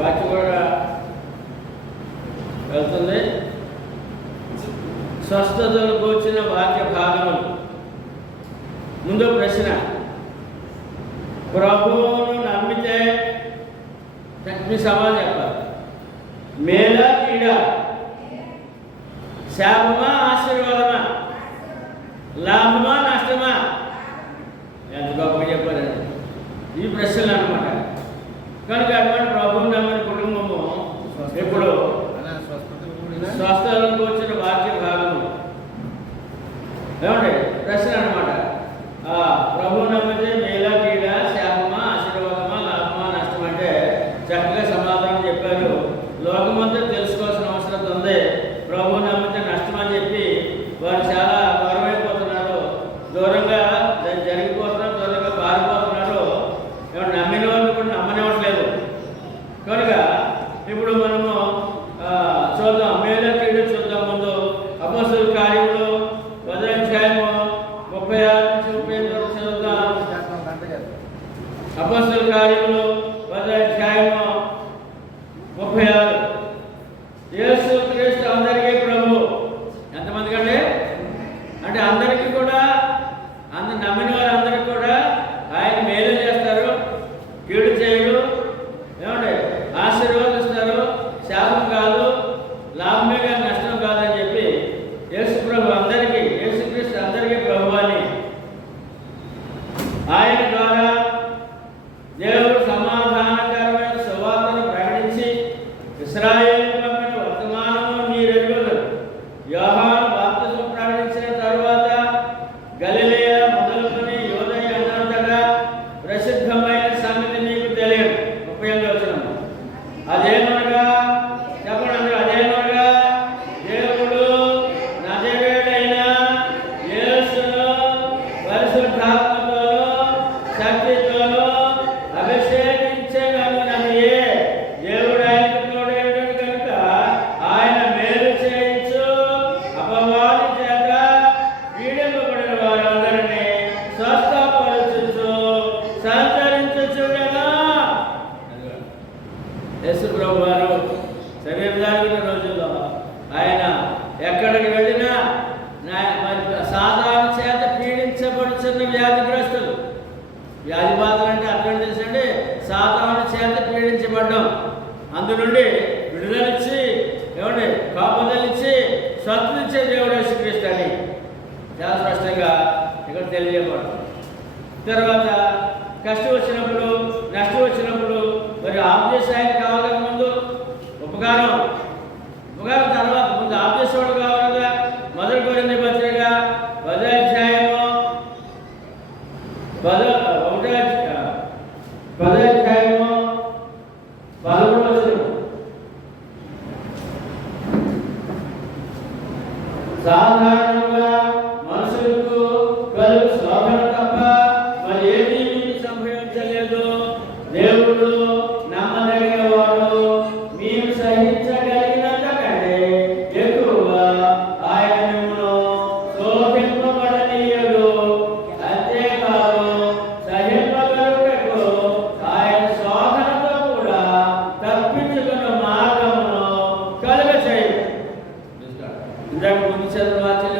వాక్యం కూడా వెళ్తుంది. స్వస్థతలకు వచ్చిన వాక్య భాగములు. ముందు ప్రశ్న, ప్రభువును నమ్మితే మీ సమాధానం చెప్పాలి. మేలా కీడా, శాపమా ఆశీర్వాదమా, లాభమా నష్టమా? ఎంత గొప్పగా చెప్పారండి ఈ ప్రశ్నలు అన్నమాట. కనుక అటువంటి ప్రభువుని నమ్మిన కుటుంబము ఎప్పుడు స్వస్థతలకు వచ్చిన వాక్య భాగము. ఏమండి ప్రశ్న అనమాట. ప్రభువు నమ్మితే మేలా కీడా, శాపమా ఆశీర్వాదమా, లాభమా నష్టం అంటే చక్కగా సమాధానం చెప్పారు. లోకమంతా తెలుసుకోవాల్సిన అవసరం ఉంది. ప్రభువు నమ్మితే నష్టం అని చెప్పి వారు చాలా దూరమైపోతున్నారు, దూరంగా జరిగిపోతున్నారు, దూరంగా పారిపోతున్నారు. ఏమన్నా నమ్మిన వాళ్ళు కూడా నమ్మనివ్వట్లేదు. కనుక ఇప్పుడు మనము చూద్దాం, మేలా కీడా చూద్దాం. ముందు అపోస్తలుల కార్యములు 10వ అధ్యాయము 36 నుంచి 35 వరకు చదువుతాం. అపోస్తలుల కార్యములు 10వ అధ్యాయము 36. యేసు క్రీస్తు అందరికీ ప్రభు. ఎంతమందికి అండి? అంటే అందరికీ కూడా, అందరు నమ్మిన వారు అందరికీ కూడా ఆయన మేలు చేస్తారు, కీడు చేయడు. ఏమండి ఆశీర్వాదిస్తారు, శాపం కాదు, లాభమే కానీ నష్టం కాదని చెప్పి యేసు ప్రభు అందరికీ, యేసుక్రీస్తు అందరికీ ప్రభు అని ఆయన ద్వారా దేవుడు సమాధానకరమైన సువార్తను ప్రకటించి ఇశ్రాయేలు పంపిన వర్తమానము మీరెరుగుదురు. యోహాను బాప్తిస్మం ప్రకటించిన తరువాత గలిలయ మొదలుకొని యూదయ అన్నంతగా ప్రసిద్ధమైన సంగతి మీకు తెలియదు. 38వ వచనం. అదేమనగా చెప్పండి అందరూ, అదేమనగా దేవుడు నజరేయుడైన యేసును పరిశుద్ధాత్మతోనూ శక్తితోనూ అభిషేకించగలననియే. దేవుడు ఆయనకు తోడేయుడు కనుక ఆయన మేలు చేయించు అపవాది చేత పీడింపబడిన వారందరినీ స్వస్థపరచుచు సంచరించుచుండెను. యేసు ప్రభు వారు శరీరధారిన రోజుల్లో ఆయన ఎక్కడికి వెళ్ళినా సాధారణ చేత పీడించబడుచున్న వ్యాధిగ్రస్తులు. వ్యాధి బాధలు అంటే అర్థం తెలుసండి, సాధారణ చేత పీడించబడ్డం, అందు నుండి విడుదలిచ్చి, ఏమండి కాపుదలిచ్చి స్వస్థనిచ్చే దేవుడు యేసుక్రీస్తు అని చాలా స్పష్టంగా ఇక్కడ తెలియజేయబడుతుంది. తర్వాత కష్టం వచ్చినప్పుడు, నష్టం వచ్చినప్పుడు మరి ఆప్దేశానికి కావాలి. ముందు ఉపకారం తర్వాత ముందు ఆప్దేశవాడు కావాలి కదా. మొదటి కొరింథీ పత్రిక 10వ అధ్యాయము 11వ అధ్యాయము 11వ వచనం. సాధారణంగా మనుషులకు కలుగు శోభన తప్ప మరి ఏమీ మీకు సంభవించలేదు. దేవుడు నమ్మదగిన వాడు, మేము సహించగలిగినంత కంటే ఎక్కువగా ఆయన మిమ్మును శోధింపబడనీయడు. అంతేకాదు సహింపగలుగుటకు ఆయన శోధనతో కూడా తప్పించుకున్న మార్గమును కలుగచేయును. ఇందాక ముందు చదువు వాక్యం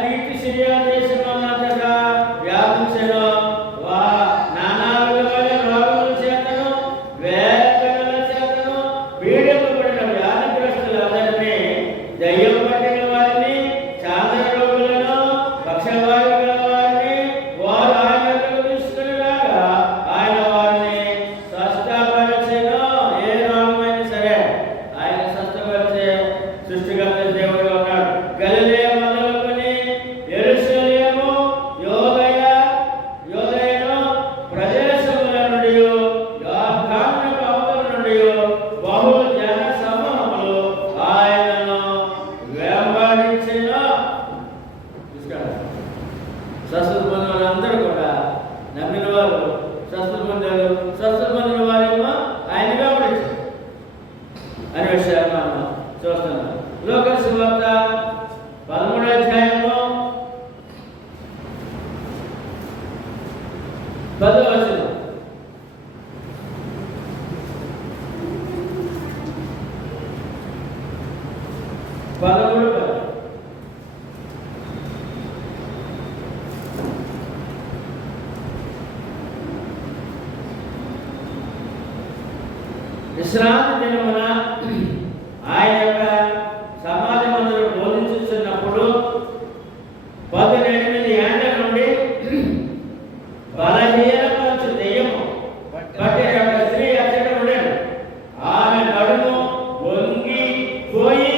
కీర్తి సిరియా దేశమంతటా వ్యాపించెను. నానా విధమైన రోగముల చేతను వేదనల చేతను పీడింపబడిన వ్యాధిగ్రస్తులందరినీ, దయ్యం పట్టిన వారిని, చాంద్ర రోగులను, పక్షవాయు గల వారిని వారు ఆయన వద్దకు తీసుకుని రాగా ఆయన వారిని స్వస్థపరచెను. ఏ రోగమైనా సరే ఆయన స్వస్థపరిచే సృష్టికర్త దేవుడుగా ఉన్నాడు. గలిలయ మొదలుకొని యెరూషలేము, యూదయను ప్రదేశముల నుండి, యొర్దాను అవతల నుండి బహు జన సమూహములు ఆయనను వెంబడించెను. స్వస్థత పొందిన వాళ్ళందరూ కూడా, నమ్మిన వారు స్వస్థత పొందారు, స్వస్థత పొందిన వారేమో ఆయన వెంబడించారు అనే విషయాలు మనం చూస్తున్నాం. లోకా సువార్త 13వ అధ్యాయము 10వ వచనం. విశ్రాంతి దినమున ఆయన యొక్క సమాజ మందులు బోధించుతున్నప్పుడు 18 ఏళ్ల నుండి బలహీనపరచు దెయ్యము పట్టిన ఒక స్త్రీ అచ్చట ఉండెను. ఆమె నడుము వంగి పోయి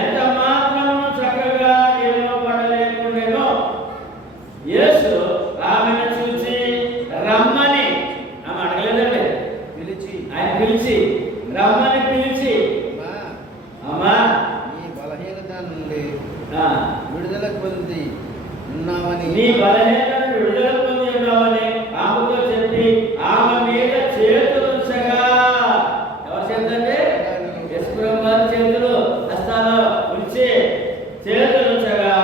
ఎంత మాత్రము చక్కగా నిలబడలేకుండెను. యేసు ఆమెను చూసి రమ్మని, ఆమె అడగలేదండి, ఆయన పిలిచి రమ్మని పిలిచి, అమ్మా నీ బలహీనత నుండి విడుదల పొంది ఉన్నావని, నీ బలహీనత విడుదల పొంది ఉన్నావని ఆమెతో చెప్పి ఆమె మీద చేతులు ఉంచగా, ఎవరు చేతులంటే యశ్వరం వారి చేతులు హస్తాలు ఉంచి చేతులు ఉంచగా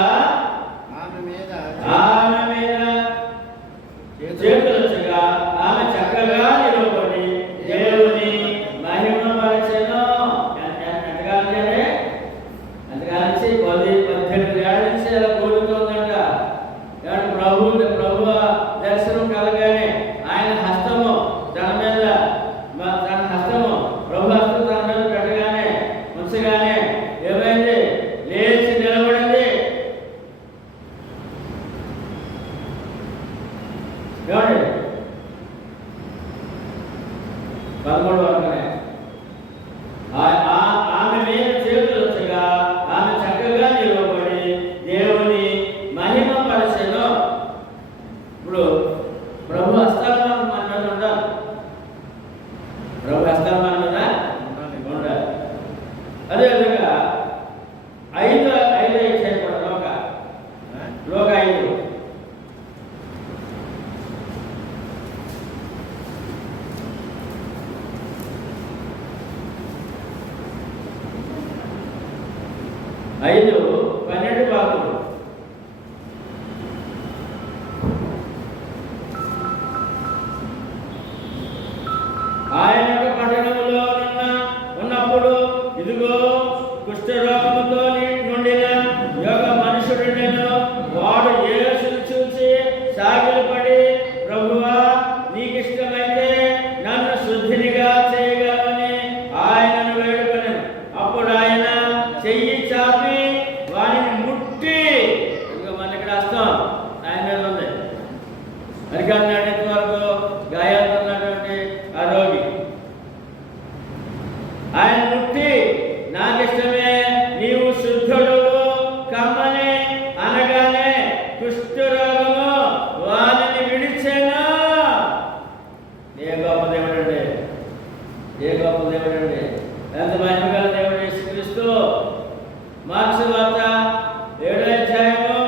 ఆమె మీద చేతులు ఉంచగా ఆమె చక్కగా నిలబడి దేవుని మహిమపరచెను. ఎంతకాలంచి 18 ఏళ్ళ నుంచి అలా కూడుతోందంట. ప్రభు దర్శనం కలగానే ఆయన హస్తము తన మీద, తన హస్తము ప్రభు హస్తం తన మీద పెట్టగానే ఉంచగానే ఏమైంది? లేచి నిలబడింది. ఏమండి 13వ వరకునే ఆమె మీద చేతులు వచ్చగా ఆమె చక్కగా నిలబడి దేవుని మహిమ పరచెను. ఇప్పుడు ప్రభు హస్తాలు మన మీద ఉండాలి. ప్రభు హస్తాలు మన మీద ఉండాలి. అదేవిధంగా 5 చేయకూడదు. లోక 5 5:12 భాగములు. ఆయన పట్టణములో ఉన్నప్పుడు ఇదిగో కుష్ఠరోగముతో నుండిన యోగ మనుషుడుండెను. వాడు యేసును చూసి సాగిలపడి, ప్రభువా నీకిష్టమైతే నన్ను శుద్ధినిగా చేయగలవని ఆయనను వేడుకొనెను. అప్పుడు ఆయన చెయ్యి చాపి వారిని ముట్టి, మనకి ఇక్కడ హస్తం ఆయన మీద ఉంది, అరికాళ్ళ వరకు గాయాలతో ఉన్నటువంటి ఆ రోగి, ఆయన ముట్టి నాకిష్టమే నీవు శుద్ధుడు కమ్మని అనగానే కుష్ఠరోగము వారిని విడిచెను. ఏ గొప్ప దేవుడండి, ఏ గొప్ప దేవుడండి, ఎంత మహిమగల దేవుడు యేసుక్రీస్తు. మార్క్స్ వార్త 7వ అధ్యాయము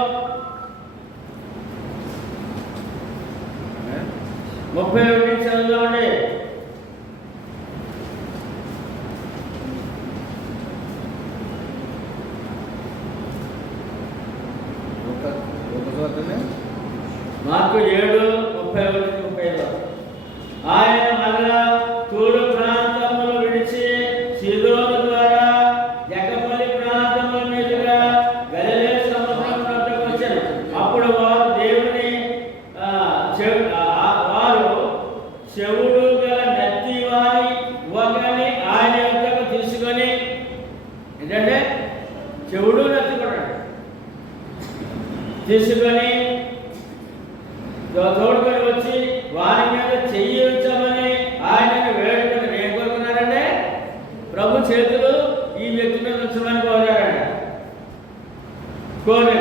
31 చదువులోండి. మార్కు 7:31-35. ఆయన మరలా తూరు ప్రాంతములు విడిచి సీదోను ద్వారా జకపలి ప్రాంతముల మీదుగా గలిలయ సముద్రం వద్దకు తీసుకొని తోడుకొని వచ్చి వారి మీద చెయ్యి ఉంచామని ఆయనను వేడుకొని ఏం కోరుకున్నారంటే ప్రభు చేతులు ఈ వ్యక్తి మీద ఉంచమని కోరారంట. కోరి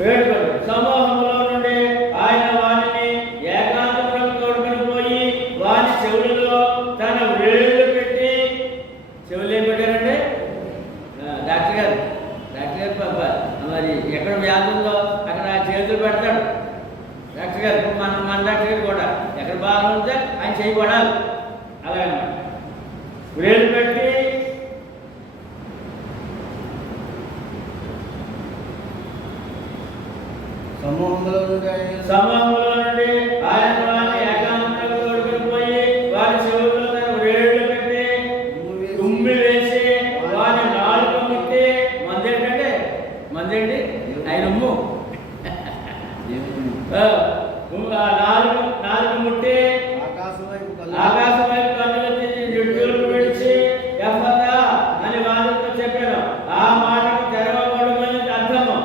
వేడుకొని సమూహంలో నుండి ఆయన వారిని ఏకాంతంలో తోడుకొని పోయి వారి చెవులలో తన వేళ్ళు పెట్టి, చెవులు ఏం పెట్టారంటే డాక్టర్ గారు పాప మరి ఎక్కడ వ్యాధి ఉందో అక్కడ చేతులు పెడతాడు డాక్టర్ గారు. మన డాక్టర్ గారు కూడా ఎక్కడ బాగా ఉంటే ఆయన చేయబడాలి. అలాగనమాట వేలు పెట్టి సమూహంలో నుండి ఆయన వారిని ఏకాంతంలో తోడుకొని పోయి వారి చెవుల్లో తన వేళ్ళు పెట్టి తుమ్మి వేసి వారి నాలుగు ముట్టి మందేంటంటే మందేంటి ఆయన ఉమ్ము నాలుగు ముట్టి ఆకాశం వైపు కన్నులు జుట్టులు విడిచి ఎఫతా అని వారితో చెప్పాను. ఆ మాటకు తెరవబడమని అర్థము.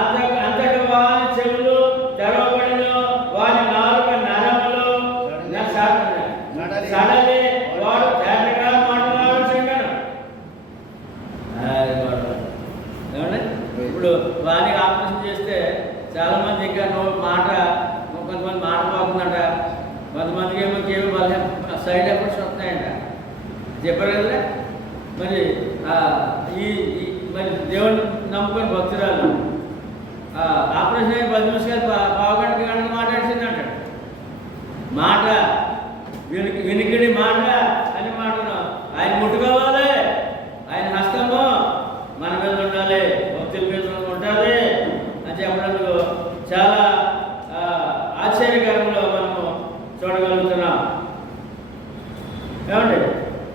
అంతటి వారి చెవులు తెరవబడిన వారి నాలుక నరములు సడలి వాడు తేటగా మాట్లాడుచుండెను. ఇప్పుడు వారికి ఆపరేషన్ చేస్తే చాలా మంది ఇంకా కొంతమంది మాట పోతుందంట, కొంతమందికి ఏమో వాళ్ళ సైడ్ ఎఫెక్ట్స్ వస్తున్నాయంట. చెప్పారు కదా. మరి మరి దేవుని నమ్ముకొని భక్తురాలు ఆపరేషన్ అయిన 10 నిమిషాలు గంటకు మాట్లాడుతుందంట. మాట వినికిడి మాట అని మాటను ఆయన ముట్టుకోవాలి. ఆయన హస్తము మన మీద ఉండాలి, భక్తుల మీద ఉండాలి అని చెప్పడానికి చాలా ఆశ్చర్యకరంలో మనము చూడగలుగుతున్నాం. ఏమండి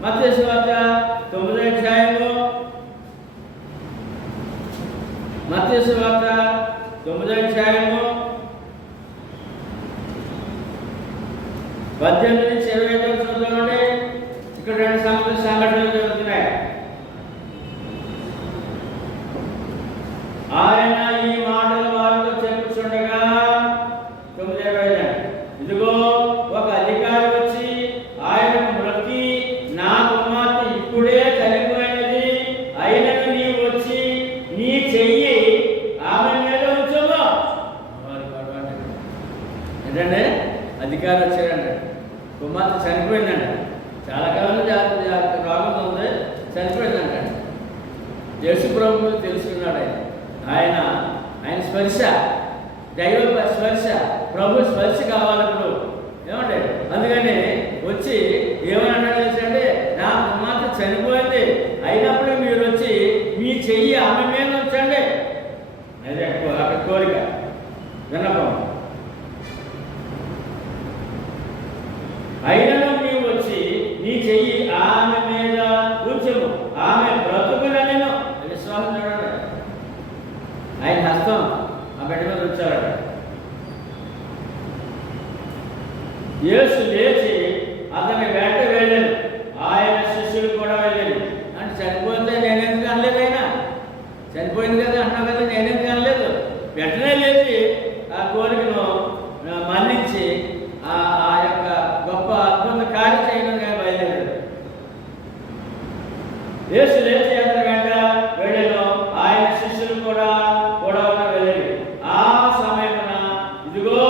మత్తయి సువార్త 9వ అధ్యాయము, మత్తయి సువార్త 9వ అధ్యాయము 18 నుంచి 25 చూద్దామండి. ఇక్కడ 2 సంఘటనలు జరుగుతున్నాయి. ఆయన ఈ మాటలు వారితో చెప్పుచుండగా 9:25 ఇదిగో ఒక అధికారి వచ్చి ఆయనకు మ్రొక్కి, నా కుమార్తె ఇప్పుడే చనిపోయినది, అయినను నీవు వచ్చి నీ చెయ్యి ఆమె మీద ఉంచము. ఏంటంటే అధికారి వచ్చాడంట, కుమార్తె చనిపోయిందంట, చాలా కాలం రోగం ఉంది, చనిపోయిందంట. యేసు ప్రభువు తెలుసుకున్నాడు. ఆయన స్పర్శ, దైవ స్పర్శ, ప్రభు స్పర్శ కావాలప్పుడు. ఏమంటే అందుకని వచ్చి ఏమని అన్నాడు అంటే, నా కుమార్తె చనిపోయింది, అయినప్పుడు మీరు వచ్చి మీ చెయ్యి ఆమె మీద ఉంచండి. అదే అక్కడ కోరిక, విన్నపం. అయినను నీవు వచ్చి నీ చెయ్యి ఆమె మీద ఉంచము, ఆమె బ్రతుకునెను. విశ్వాసం చూడండి. ఆయన హస్తం ఆ బిడ్డ మీద ఉంచారట. యేసు లేచి అతని వెంట వెళ్ళాను, ఆయన శిష్యులు కూడా వెళ్ళాను. అంటే చనిపోతే నేనెందుకు అనలేదు, ఆయన చనిపోయింది కదా అన్నా కదా, నేనెందుకు అనలేదు. వెంటనే లేచి ఆ కోరికను మన్నించి ఆ యొక్క గొప్ప అద్భుత కార్యం చేయడానికి బయలుదేరాడు. యేసు లేచి అతని వెంట వెళ్ళాను, ఆయన శిష్యులు కూడా వెళ్ళారు. ఆ సమయమున ఇదిగో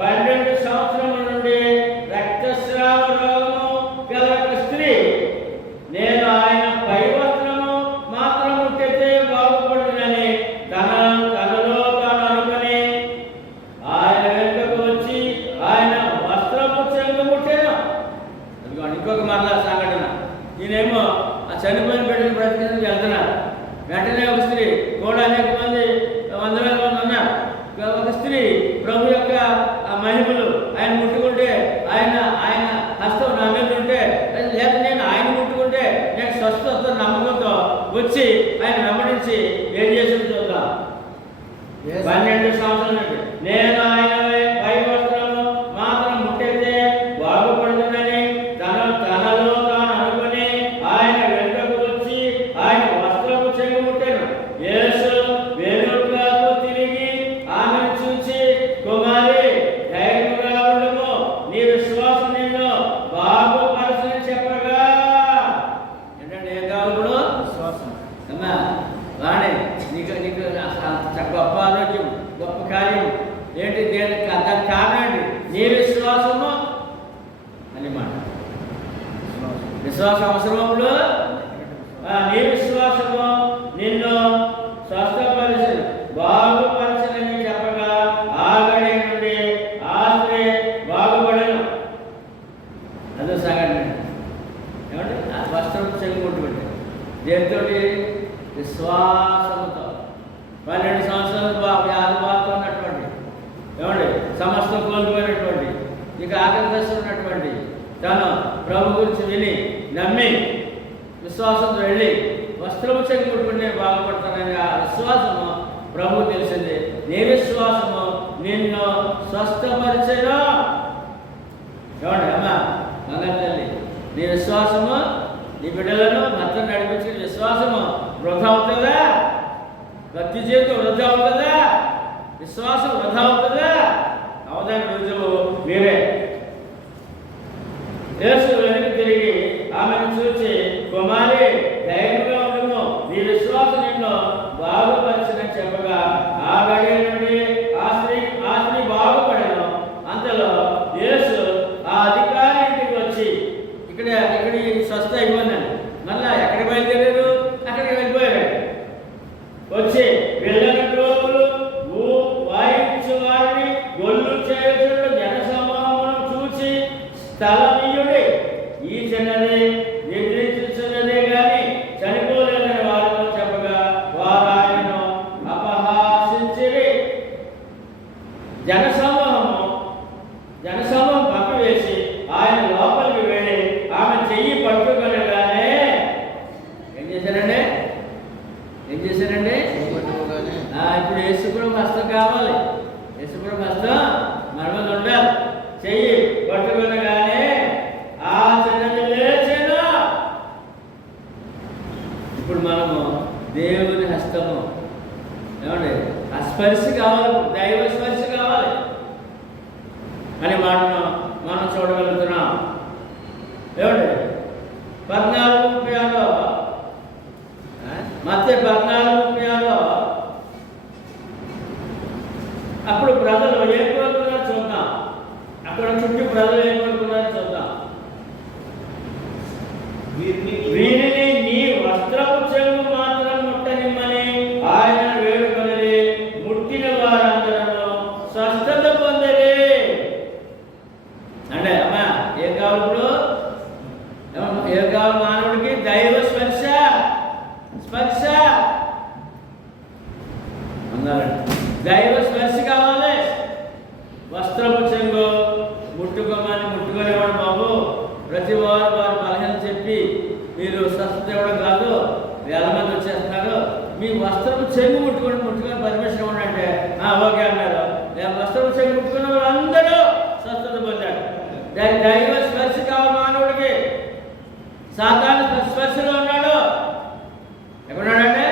12 సంవత్సరముల నుండి రక్తస్రావ రోగము గల ఒక స్త్రీ, నేను ఆయన పై వస్త్రము మాత్రం ముట్టితే బాగుపడుతుందని తనలో తాను అనుకుని ఆయన వెనుకకు వచ్చి ఆయన వస్త్రము చెంగు ముట్టాను. అందుకని ఇంకొక మరలా సంఘటన. ఈయనేమో ఆ చనిపోయిన బిడ్డను బ్రతికించి వెళ్తున్నారు. వెంటనే ఒక స్త్రీ కూడా, అనేక మంది 100,000 మంది ఉన్నారు. ఒక స్త్రీ ప్రభు యొక్క ఆ మహిమలు ఆయన ముట్టుకుంటే, ఆయన హస్తం నా మీద ఉంటే, లేదా నేను ఆయన ముట్టుకుంటే నేను స్వస్థత నమ్మకంతో వచ్చి ఆయన వెంబడించి ఏం చేసి చూద్దాం. 12 సంవత్సరాల నుండి నేను ఆయన పై వస్త్రము మాత్రం ముట్టయితే బాగుపడుతుందని తనలో తాను అనుకుని ఆయన వెనుకకు వచ్చి ఆయన వస్త్రము చెంగు ముట్టాను. కానీ నీకు నీకు గొప్ప ఆరోగ్యం, గొప్ప కార్యం ఏంటి? దానికి కారణం ఏంటి? నీ విశ్వాసము అని మాట. విశ్వాసం అవసరములు. నీ విశ్వాసము నిన్ను స్వస్థపరిచిన బాగుపరచని చెప్పగా ఆగడి నుండి ఆ స్త్రీ బాగుపడను. అదే సాగండి ఏమంటే ఆ వస్త్రం చెల్లుకుంటుంది దేనితో? విశ్వాసముతో. 12 సంవత్సరాలు వ్యాధి బాధతో ఉన్నటువంటి ఏమండి సమస్తం కోల్పోయినటువంటి ఇక ఆకలి దశ ఉన్నటువంటి తను ప్రభు గురించి విని నమ్మి విశ్వాసంతో వెళ్ళి వస్త్రము చెల్లుకుంటూ నేను బాగుపడతానని ఆ విశ్వాసము ప్రభు తెలిసింది. నీ విశ్వాసము నిన్ను స్వస్థపరిచెను. ఏమండి అమ్మా మంగళ తల్లి, నీ విశ్వాసము నీ బిడ్డలను భర్తను నడిపించిన విశ్వాసము వృధా అవుతుందా? భక్తి జీవితం వృధా అవుతుందా? విశ్వాసం వృధా అవుతుందా? అవదాని రుజువు మీరే. యేసు వెనక్కి తిరిగి ఆమెను చూచి, కుమారి ధైర్యంగా ఉండుము, నీ విశ్వాసం నిన్ను బాగుపరిచిందని చెప్పగా ఆ గడియ నుండి ఆ స్త్రీ బాగుపడను. అంతలో యేసు ఆ అధికారి ఇంటికి వచ్చి ఇక్కడ స్వస్థ అయిపోయిందండి. మళ్ళా ఎక్కడికి బయలుదేరారు? అక్కడికి వెళ్ళిపోయారు. వచ్చి వెళ్ళని రోగులు వాయించు వారిని గొల్లు చేయుచుండు జన సమూహమును చూసి స్థలమీయుడి ఈ చిన్నది నిద్రించుచున్నదే గాని చనిపోలేదని వారితో చెప్పగా వారు ఆయనను అపహాసించిరి. జనసమూహం పక్క వేసి ఆయన లోపలికి వెళ్ళి ఆమె చెయ్యి పట్టుకొనగానే ఏం చేశారండి? ఇప్పుడు యేసుప్రభు హస్తం కావాలి. యేసుప్రభు హస్తం మన మీద ఉండాలి. చెయ్యి పట్టుకొనగానే ఆ చిన్నది లేచెను. ఇప్పుడు మనము దేవుని హస్తము ఏమండి ఆ స్పర్శ కావాలి, దైవ స్పర్శ కావాలి అని మాటను మనం చూడగలుగుతున్నాం. ఏమండి 14:36 మత్తయి 14:36 అప్పుడు ప్రజలు ఏం కోరుకున్నారో చూద్దాం. అక్కడ చుట్టూ ప్రజలు ఏం కోరుకున్నారో చూద్దాం. వీరిని నీ వస్త్రపు చెంగు మాత్రం ముట్టనిమ్మని ఆయన వేడుకొని ముట్టిన వారందరూ స్వస్థత పొందిరి. అంటే అమ్మా ఏం కావాలి ఇప్పుడు? ఏం కావాలి మానవుడికి? దైవ స్పర్శ అన్నారండి. దైవ స్పర్శ కావాలి. వస్త్రపు చెంగు ముట్టుకునేవాడు బాబు. ప్రతి వారు వారి బలహీన చెప్పి మీరు స్వస్థత ఇవ్వడం కాదు, వేల మంది వచ్చేస్తున్నారు. మీ వస్త్రపు చెంగు ముట్టుకొని పర్మిషన్ ఉండంటే ఓకే అన్నారు. వస్త్రపు చెంగు ముట్టుకున్న వాళ్ళందరూ స్వస్థత పొందారు. దైవ స్పర్శ కావాలి మానవుడికి. సాతాను స్పర్శలో ఉన్నాడు. ఎక్కడున్నాడంటే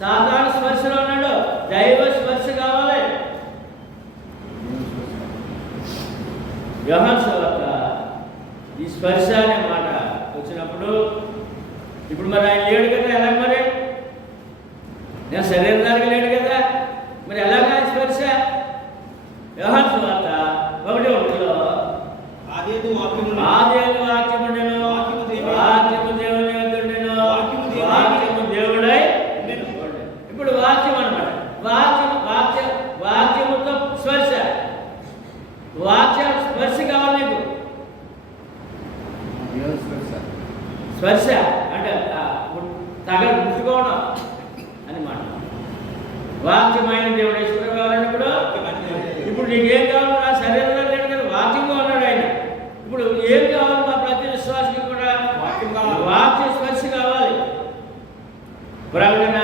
సాతాను స్పర్శలో ఉన్నాడు. దైవ స్పర్శ కావాలి. యోహాను సువార్త ఈ స్పర్శ అనే మాట వచ్చినప్పుడు ఇప్పుడు మరి ఆయన లేడు కదా, ఎలా మరి? నేను శరీరానికి లేడు కదా, మరి ఎలాగా స్పర్శ? యోహాను సువార్త 1:1 ఆదియందు వాక్యముండెను, వాక్యము దేవుని యొద్ద ఉండెను, వాక్యము దేవుడై ఉండెను. ఇప్పుడు వాక్యం అన్నమాట. వాక్యముతో స్పర్శ. వాక్య స్పర్శ కావాలి నీకు. స్పర్శ అంటే ముట్టుకోవడం అని మాట. వాక్యమైన దేవుడు ఈశ్వరుడు కావాలన్నప్పుడు ఇప్పుడు నీకేం కావాలి? నా శరీరంలో లేడు కదా, వాక్యంగా ఉన్నాడు ఆయన. ఇప్పుడు ఏం కావాలి? మా ప్రతి విశ్వాసకి కూడా వాక్య స్పర్శ కావాలి. ప్రకటన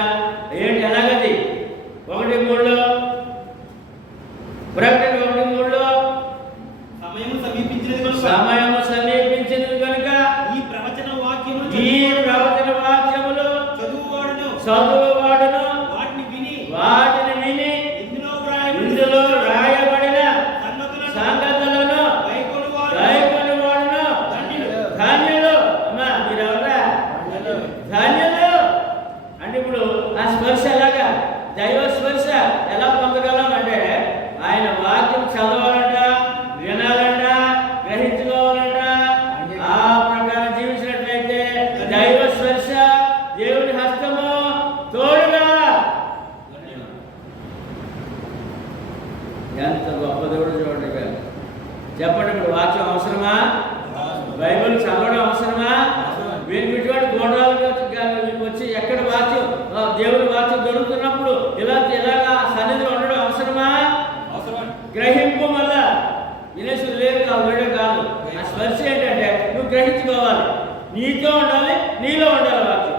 ఏంటి? ఎలాగది? 1:3 ప్రకటన 1:3 సమయము సమీపించినది కనుక ఈ ప్రవచన వాక్యములు చదువువాడును వాటిని విని ఇందులో రాయబడిన సంగతులను గైకొని వాడును ధన్యులు. అమ్మా మీరెవరా? ధన్యులు అంటే ఇప్పుడు ఆ స్పర్శ ఎలాగా, దైవ స్పర్శ ఎలా పొందగలం అంటే ఆయన వాక్యం చదవాలంట, వినాలంట, గ్రహించుకోవాలంట. ఆ ప్రకారం జీవించినట్లయితే దైవ స్పర్శ, దేవుని హస్తము తోడుగా. ఎంత గొప్ప దేవుడు చూడండి. చెప్పండి, ఇప్పుడు వాక్యం అవసరమా? బైబిల్ చదవడం అవసరమా? వీటి గోడాలు వచ్చి ఎక్కడ వాక్యం, దేవుని వాక్యం దొరుకుతున్నప్పుడు ఇలాగా సన్నిధిలో ఉండడం అవసరమా? గ్రహింపు. మళ్ళా వినేసి లేదు కాదు, వేయడం కాదు. ఆ స్పర్శ ఏంటంటే నువ్వు గ్రహించుకోవాలి, నీతో ఉండాలి, నీలో ఉండాలి వాక్యం.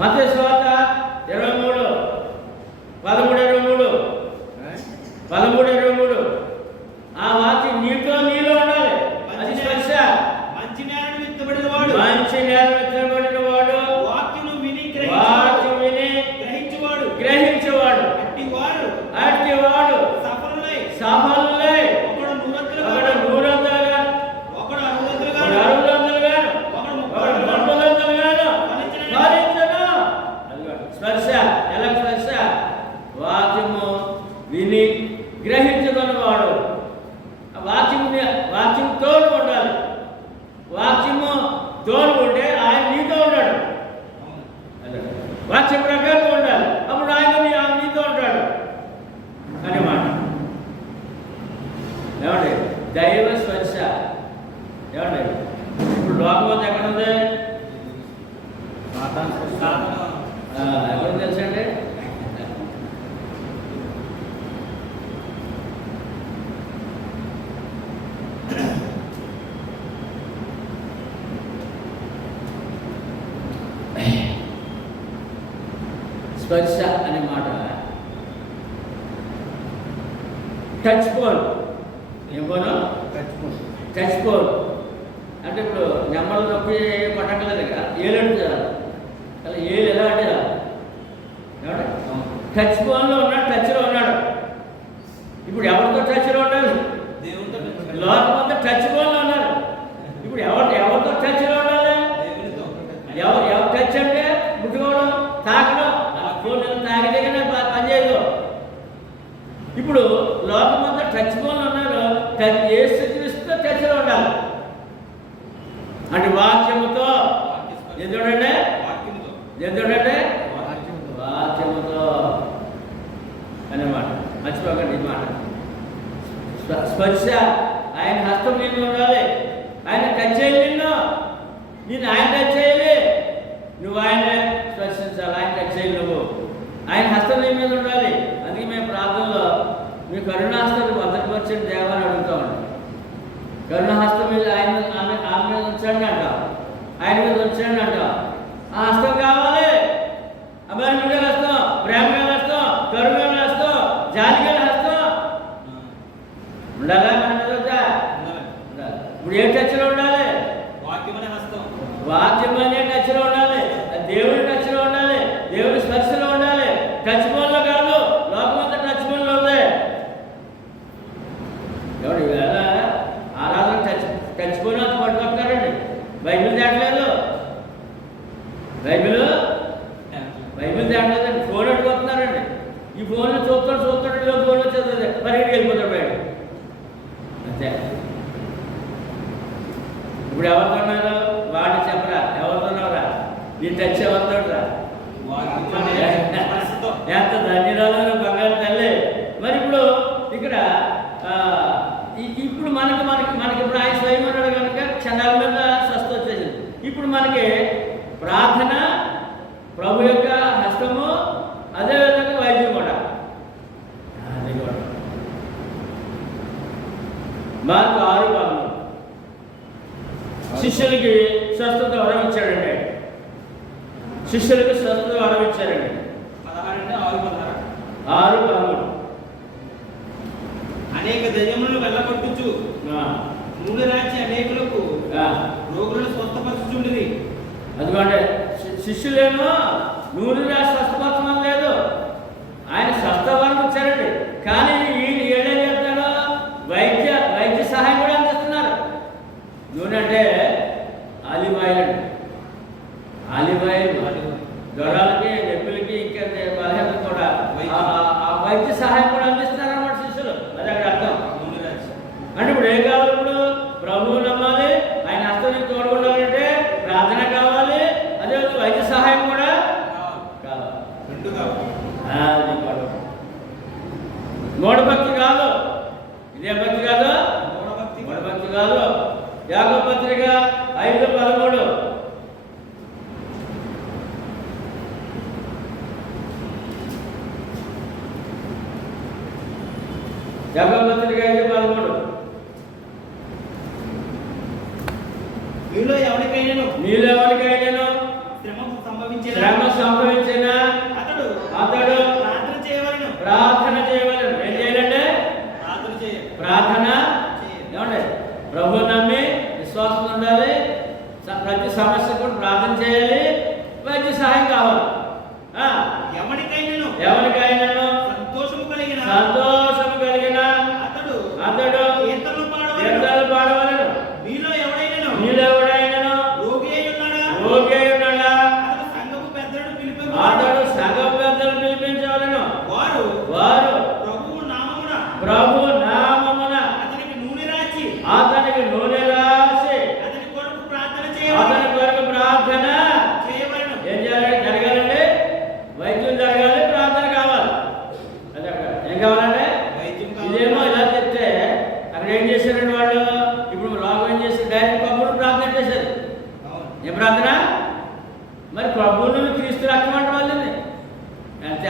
మత్తయి సువార్త 13:23 ఆ వాక్యం నీతో నీలో ఉండాలి. అది స్పర్శ. మంచి నేలను విత్తబడిన వాడు వాక్యము విని గ్రహించేవాడు అట్టివాడు సఫలులై ఒకడు 100 ఒకడు 100 ఒకడు 60 ఒకడు 60 ఒకడు 30 ఫలించును. స్పర్శ ఎలా స్పర్శ? వాక్యము విని గ్రహించుకున్నవాడు. వాక్యం తోడు ఉండాలి. వాక్యము తోడు ఉంటే ఆయన నీతో ఉంటాడు. వాక్యం ప్రకారం ఉండాలి, అప్పుడు ఆయన నీతో ఉంటాడు అన్నమాట. ఏమండి? దైవ స్పర్శ. ఏమండి? ఇప్పుడు లోకం ఎక్కడ ఉంది? ఎక్కడ తెలుసండి? స్పర్శ అనే మాట టచ్ పోల్. ఏం పోను? టచ్ పోల్ అంటే ఇప్పుడు నెమ్మలు నొప్పి పట్టకలేదు కదా, ఏలంటే అలా ఏలు ఎలా అంటే టచ్ పోన్లో ఉన్నాడు, టచ్లో ఉన్నాడు. ఇప్పుడు ఎవరితో టచ్లో ఉండాలి? లోకమంతా టచ్ పోన్లో ఉన్నారు. ఇప్పుడు ఎవరితో టచ్లో ఉండాలి? ఎవరు టచ్ అంటే ముట్టుకోవడం, తాకడం. తాగితే పనిచేయదు. ఇప్పుడు లోకమంతా టచ్ ఫోన్లు ఉన్నారు, యేసుక్రీస్తుతో టచ్లో ఉండాలి. అంటే వాక్యముతో ఎందుకంటే వాక్యముతో అన్నమాట. మర్చిపోకండి ఈ మాట. స్పర్శ ఆయన హస్తం నిన్ను ఉండాలి. ఆయన టచ్ చేయాలి, నిన్ను ఆయన టచ్ చేయాలి, నువ్వు ఆయన స్పర్శించాలి. ఆయన టచ్ చేయాలి, నువ్వు ఆయన హస్తం నీ మీద ఉండాలి. అందుకే మేము ప్రార్థనలో మీ కరుణాహస్తాన్ని భద్రపరచండి దేవాన్ని అడుగుతామండి. కరుణాహస్తం మీద ఆయన ఆమె మీద ఉంచండి అంటాం, ఆయన మీద ఉంచండి అంటాం. ఆ హస్తం కావాలి. అభిమానుడిగా హస్తం, ప్రేమగా హస్తం, కరుణగా హస్తం, జాలిగా హస్తం ఉండాలా? మన మీద ఉందా? ఇప్పుడు ఏ టచ్లో ఉండాలి? వాక్యం అనే టచ్లో ఉండాలి, దేవుడి టచ్లో ఉండాలి, దేవుడి స్పర్శలో ఉండాలి. టచ్ ఫోన్లో కాదు, లోకమంతా టచ్ ఫోన్లో ఉంది. ఎవరు వేళ ఆరాధన టచ్ ఫోన్ అంత పట్టుకొస్తారండి. బైబిల్ తేటలేదు, బైబిల్ తేటలేదండి. ఫోన్ అట్టుకొస్తున్నారండి. ఈ ఫోన్లో చూస్తాడు ఫోన్లో చదువుతుంది, మరి వెళ్ళిపోతాడు బయట అంతే. ఇప్పుడు ఎవరితోన్నారు? వాడిని చెప్పరా, ఎవరితోన్నారా? నీ టచ్ ఎవరితోరా? ఎంత ధన్యురాలు బంగారు తల్లి. మరి ఇప్పుడు ఇక్కడ ఇప్పుడు మనకి ఇప్పుడు ఆయన స్వయం ఉన్నాడు కనుక క్షణాల మీద స్వస్థ వచ్చేసింది. ఇప్పుడు మనకి ప్రార్థన, ప్రభు యొక్క హస్తము, అదేవిధంగా వైద్యం కూడా. అది కూడా మార్కు 6:13 శిష్యులకి స్వస్థత వరం ఇచ్చాడండి. శిష్యులకు స్వస్థత వరం ఇచ్చారండి. 6:13 అనేక దయ్యములను వెళ్ళగొట్టుచు నూనె రాచి అనేకులకు రోగులను స్వస్థపరచుచుండిరి. అందుకంటే శిష్యులేమో నూనె రాసి స్వస్థపరచడం లేదు, ఆయన స్వస్థ వరం ఇచ్చారండి. కానీ వీళ్ళు ఏడేం చెప్తాడో వైద్య సహాయం కూడా అందిస్తున్నారు. నూనె అంటే ఆలివ్ ఆయిల్ అండి. ఆలివ్ ఆయిల్ జ్వరాలకి వైద్య సహాయం కూడా అందిస్తున్నారు అన్నమాట శిష్యులు. అది అక్కడ అర్థం. నూనె రాచి అంటే ఇప్పుడు ఏం కావాలి? ఇప్పుడు ప్రభువు నమ్మాలి, ఆయన హస్తానికి తోడుకుండాలంటే ప్రార్థన కావాలి, అదే వైద్య సహాయం కూడా కావాలి. రెండు కావాలి. అది గొడవ. మూఢభక్తి కాదు, ఇదే భక్తి కాదు, మూఢభక్తి మూఢభక్తి కాదు. యాకోబు పత్రిక 5:13. యాకోబు పత్రిక 5:13. మీలో ఎవరికైనాను శ్రమ సంభవించినా అతడు అతడు ప్రార్థన చేయవలెను. ప్రార్థన చేయవలెను. ఏం చేయాలంటే ప్రార్థన చేయ ప్రార్థన ఏమండి? ప్రభు నమ్మి విశ్వాసం ఉండాలి, ప్రతి సమస్య కూడా ప్రార్థన చేయాలి, వైద్య సహాయం కావాలి. ఎవరికైనాను సంతోషము కలిగిన అతడు కీర్తనలు పాడవలెను. మీలో మీలో ఎవడైనాను రోగి అయి ఉన్నాడా? అతడు సంఘం పెద్దలు పిలిపించవలెను. వారు వారు ప్రభువు నామమున అతనికి నూనె రాసి అతని కొరకు ప్రార్థన చేయవలెను. ఏం చేయాలి? జరగాలండి, వైద్యం జరగాలి, ప్రార్థన కావాలి. అది అక్కడ ఏం కావాలంటే వైద్యం ఇదేమో ఇలా చెప్తే అక్కడ ఏం చేశారండి వాళ్ళు? ఇప్పుడు లోకం ఏం చేస్తారు? డైరెక్ట్ ప్రభువును ప్రార్థన చేశారు. ఏ ప్రార్థన? మరి ప్రభువును క్రీస్తు రక్తం అంటే వాళ్ళని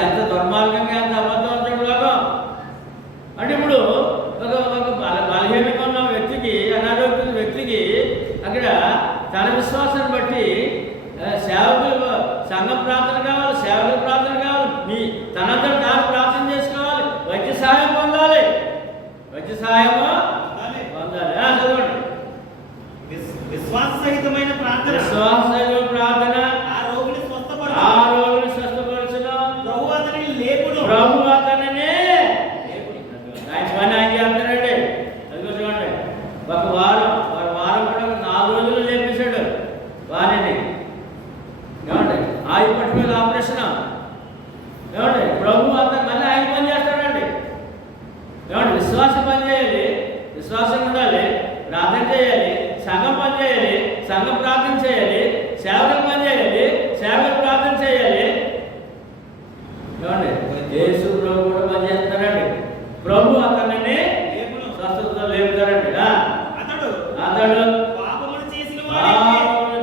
అంత దుర్మార్గంగా, అంత అబద్ధవంతుడు లోకం. అంటే ఇప్పుడు ఒక బలహీనంగా ఉన్న వ్యక్తికి, అనారోగ్య వ్యక్తికి అక్కడ తన విశ్వాసాన్ని బట్టి సేవకులు సంఘం ప్రార్థన కావాలి, సేవకుల ప్రార్థన కావాలి, తనంతా తాను ప్రార్థన చేసుకోవాలి, వైద్య సహాయం పొందాలి. వైద్య సహాయము పొందాలి. చదవండి. విశ్వాస సహితమైన ప్రార్థన ఆ రోగిని స్వస్థపరచును. ప్రభు అతనిని ఆయన పని ఆయన చేస్తాడండి. అది చూడండి, ఒక వారం కూడా 4 రోజులు లేపేశాడు వారిని. ఏమండి? ఆయుధ పట్టు మీద ఆపరేషన్. ఏమండి? ప్రభు అతను మళ్ళీ ఆయన పని చేస్తాడండి. ఏమండి? విశ్వాసం పని చేయాలి, విశ్వాసం ఉండాలి, ప్రార్థన చేయాలి, సంఘం పని చేయాలి, సంఘం ప్రార్థన చేయాలి, సేవకులు పని చేయాలి, సేవకులు ప్రార్థన చేయాలి. ఏమండి? యేసు ప్రభు కూడా పని చేస్తాడండి. ప్రభు అతన్ని స్వస్థత లేపుతాడండి. అతడు పాపములు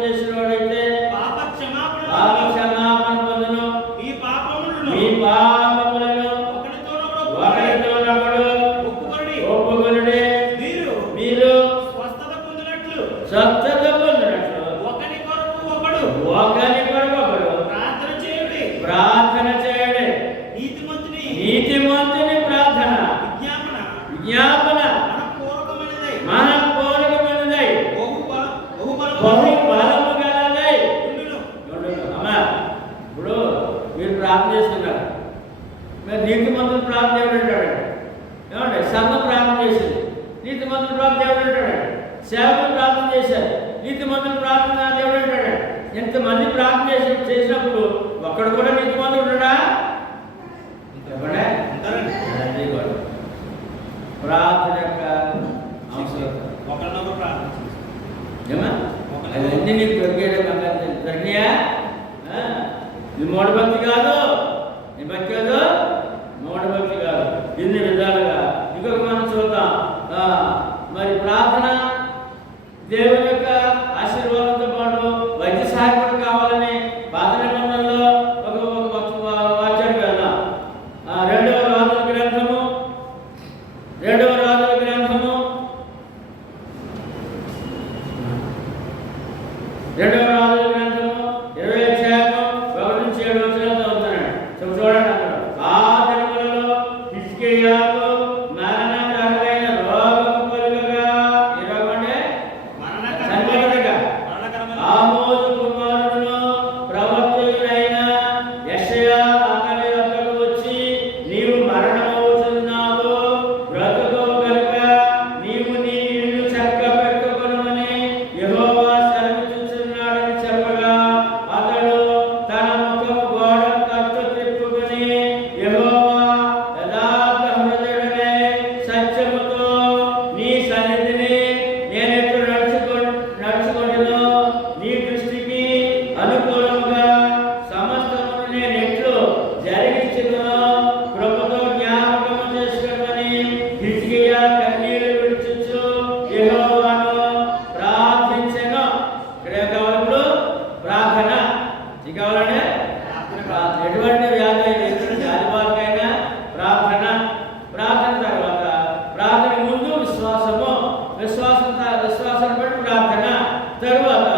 చేసిన వాడైతే పాప క్షమాపణ పొందును. మీ పాపములను ఒకడితోనొకడు ఒప్పుకొనుడి. మీరు స్వస్థత పొందినట్లు ఒకని కొరకు ఒకడు ప్రార్థన చేయుడి. నీతిమంతుని ప్రార్థన విజ్ఞాపన మనపూర్వకమైనదై బహు బలము గలదై. అమ్మా, ఇప్పుడు మీరు ప్రార్థన చేస్తున్నారు, మీరు నీతిమంతుని ప్రార్థన ఎవరంటాడు? ఏమండి? సంఘం ప్రార్థన చేసింది, నీతిమంతుని ప్రార్థన ఎవరంటాడు? సేవకులు ప్రార్థన చేశారు, నీతిమంతుని ప్రార్థన ఎవరంటాడు? ఎంతమంది ప్రార్థన చేసినప్పుడు ఒక్కడు కూడా నీతిమంతుడు ఉన్నాడా? ప్రార్థన యొక్క అవసరం. ఒకరినొకరు ప్రార్థన ఏమా? అవన్నీ నీకు దొరికినాయా? ఇది మూఢభక్తి కాదు, నీ భక్తి కాదు, మూఢభక్తి కాదు. ఇన్ని విధాలుగా ఇంకొక మనం చూద్దాం. మరి ప్రార్థన దేవుని యొక్క ఆశీర్వాదంతో పాటు వైద్య సహాయం కూడా కావాలని పాత నిబంధనలో ఒక వాక్యానికి వెళ్దాం. 2వ రాజుల గ్రంథము 20 అధ్యాయము 1 నుంచి 7 వచనాలు చదువుతున్నాడు. చూడండి అక్కడ. ఆ దినములలో హిజ్కియాకు మరణకరమైన రోగము కలుగగా, ఈ రోగం అంటే ఇచ్చెను, కృపతో జ్ఞాపకము చేసుకోమని హిజ్కియా కన్నీళ్లు విడుచుచు యెహోవాను ప్రార్థించెను. ఇక్కడ ఏం కావాలి ఇప్పుడు? ప్రార్థన. ఇది కావాలంటే ఎటువంటి వ్యాధి బాధకైనా ప్రార్థన. ప్రార్థన తర్వాత ప్రార్థన ముందు విశ్వాసము, విశ్వాసం బట్టి ప్రార్థన. తరువాత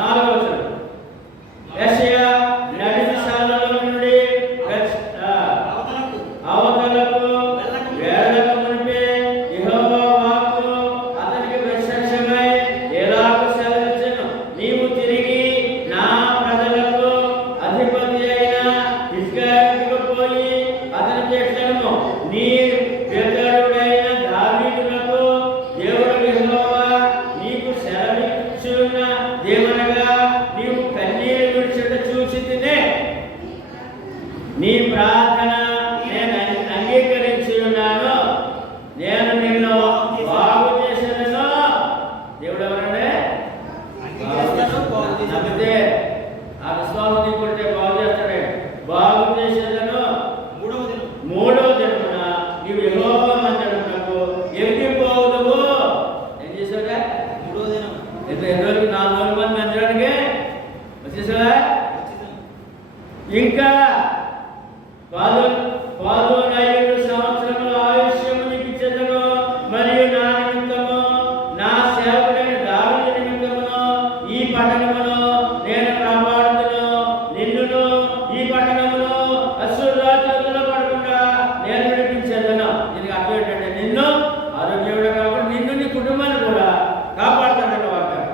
4వ వచనం, యెషయా నడిమిశాలలో నుండి అవతలకు వెళ్ళక మునిపే యెహోవా వాక్కు అతనికి ప్రత్యక్షమై ఎలాగూ సెలవిచ్చెను, నీవు తిరిగి నా ప్రజలకు అధిపతి అయిన హిజ్కియాకు పోయి అతనికి ఇట్లనుము, నీ పితరుడైన దావీదునకు దేవుడు యెహోవా నీకు సెలవిచ్చున్న దేవనగా నీవు కన్నీరు విడిచుట చూచితినే. నీ ప్రార్థన నేను అంగీకరించి ఉన్నాను, నేను నిన్ను బాగు చేసేదను. దేవుడు ఎవరంటే నమ్మితే ఆ విశ్వాసం నీకుంటే బాగు చేస్తాడే. బాగు చేసేదను. 3వ దినమున నీవు యెహోవా మందిరమునకు ఎక్కిపోదువు. ఏం చేశాడా? 3వ దినం. ఎన్ని రోజులు? 4 మంది మందిరానికి వచ్చేసాడా? ఇంకా 15 సంవత్సరముల ఆయుష్యము నీకు ఇచ్చెదను, మరియు నా నిమిత్తము నా సేవకుడైన దావీదు నిమిత్తమును ఈ పట్టణమును నేను కాపాడుదును. నిన్నును ఈ పట్టణమును అశ్షూరు రాజు చేతిలో పడకుండా నేను విడిపించేదను. దీనికి అర్థం ఏంటంటే నిన్ను ఆరోగ్యముడు కాకుండా నిన్ను నీ కుటుంబాన్ని కూడా కాపాడుతాడన్న వాక్యం.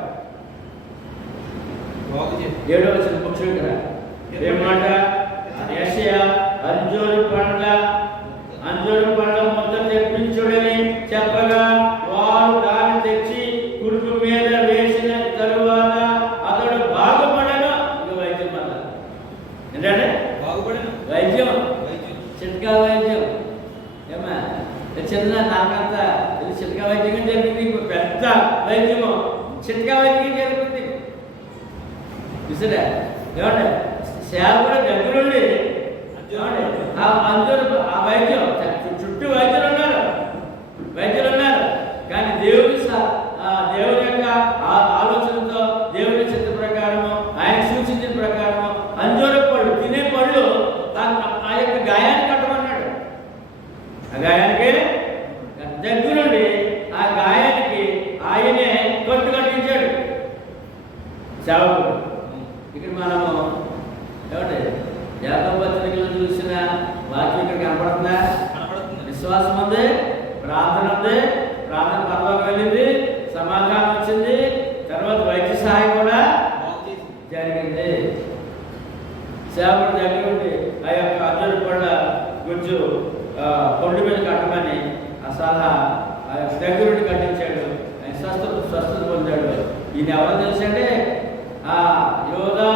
7వ వచనం ముఖ్యం కదా. ఏమాట? యెషయా అంజూరు పండ్ల ముద్ద తెప్పించుడని చెప్పగా వారు దాన్ని తెచ్చి కురుపు మీద వేసిన తరువాత అతడు బాగుపడను. ఇది వైద్యం వల్ల ఏంటంటే బాగుపడను. వైద్యం చిట్కా వైద్యం. ఏమా చిన్న నాకంతా ఇది చిట్కా వైద్యంగా జరిగింది. పెద్ద వైద్యము చిట్కా వైద్యంగా జరుగుతుంది. చూసారా? ఏమంటే సేవకుడు దగ్గరుండి ఏమండి ఆ వైద్యం చుట్టూ వైద్యులు ఉన్నారు. కానీ దేవుని యొక్క ఆలోచనతో దేవుని చిత్త ప్రకారము ఆయన సూచించిన ప్రకారము అంజూర పళ్ళు తినే పళ్ళు ఆ యొక్క గాయాన్ని కట్టమన్నాడు. ఆ గాయానికి దగ్గరుండి ఆ గాయానికి ఆయనే కట్టు కట్టించాడు సేవకుడు. ఇక్కడ మనము ఏమంటే యాకోబు పత్రికలో చూసిన వాక్యం ఇక్కడ కనపడుతుందా? విశ్వాసం ఉంది, ప్రార్థన ఉంది. ప్రార్థన పరలోకి వెళ్ళింది, సమాధానం వచ్చింది, తర్వాత వైద్య సహాయం కూడా జరిగింది. సేవకుడు దగ్గర ఉండి ఆ యొక్క అంజూరు పళ్ళ గుజ్జు పొండు మీద కట్టమని ఆ సలహా ఆ యొక్క దగ్గరుండి కట్టించాడు. ఆయన స్వస్థత పొందాడు. ఈయన ఎవరో తెలుసంటే యోధా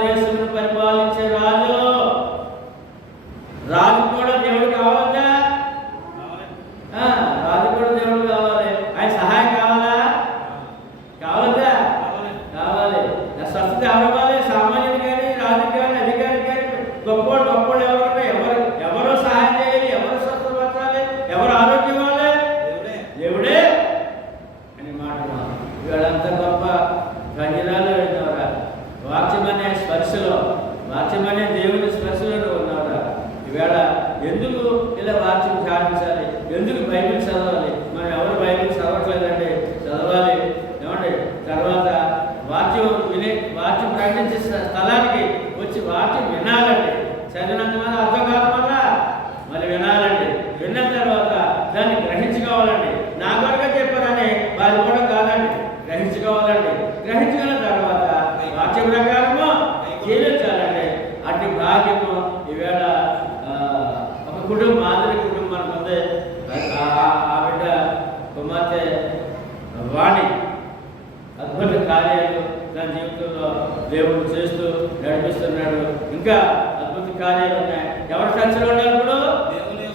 దేశమును పరిపాలించే రాజు కూడా దేవుడు కావాలా? రాజు కూడా దేవుడు కావాలి. ఆయన సహాయం కావాలా? కావాలి. స్వస్థత ఎవరు? సామాన్యుడు కానీ, రాజు కానీ, అధికారి కానీ, గొప్పోడు ఎవరో సహాయం చేయాలి, ఎవరు స్వస్థపరచాలి, ఎవరు ఆరోగ్యం ఇవ్వాలి? దేవుడే అని మాట. వీళ్ళంతా గొప్ప గంజరాలు ఉన్నవరా? వాక్యమనే స్పర్శలో, వాక్యమనే దేవుని స్పర్శలో ఉన్నవరా? ఈవేళ ఎందుకు ఇలా వాక్యం ధ్యానించాలి? ఎందుకు బైబిల్ చదవాలి? మనం ఎవరు బైబిల్ చదవట్లేదండి, చదవాలి. ఏమండి? తర్వాత వాక్యం ప్రకటించే స్థలానికి వచ్చి వాక్యం వినాలండి. చదివినంత మంది అర్థం కాదు మళ్ళీ వినాలండి. విన్న తర్వాత దాన్ని గ్రహించుకోవాలండి. నా కొరగా చెప్పారని బాధపడడం కాదండి, గ్రహించుకోవాలండి. గ్రహించుకున్న తర్వాత వాక్య ప్రకారము జీవించాలండి. అట్టి భాగ్యము ఈవేళ ఒక మాదిరి కుటుంబం మనకు ఉంది. ఆ బిడ్డ కుమార్తె వాణి అద్భుత కార్యాలు నా జీవితంలో దేవుడు చేస్తూ నడిపిస్తున్నాడు. ఇంకా అద్భుత కార్యాలు ఉన్నాయి. ఎవరు టచ్లో ఉండాలి? ఇప్పుడు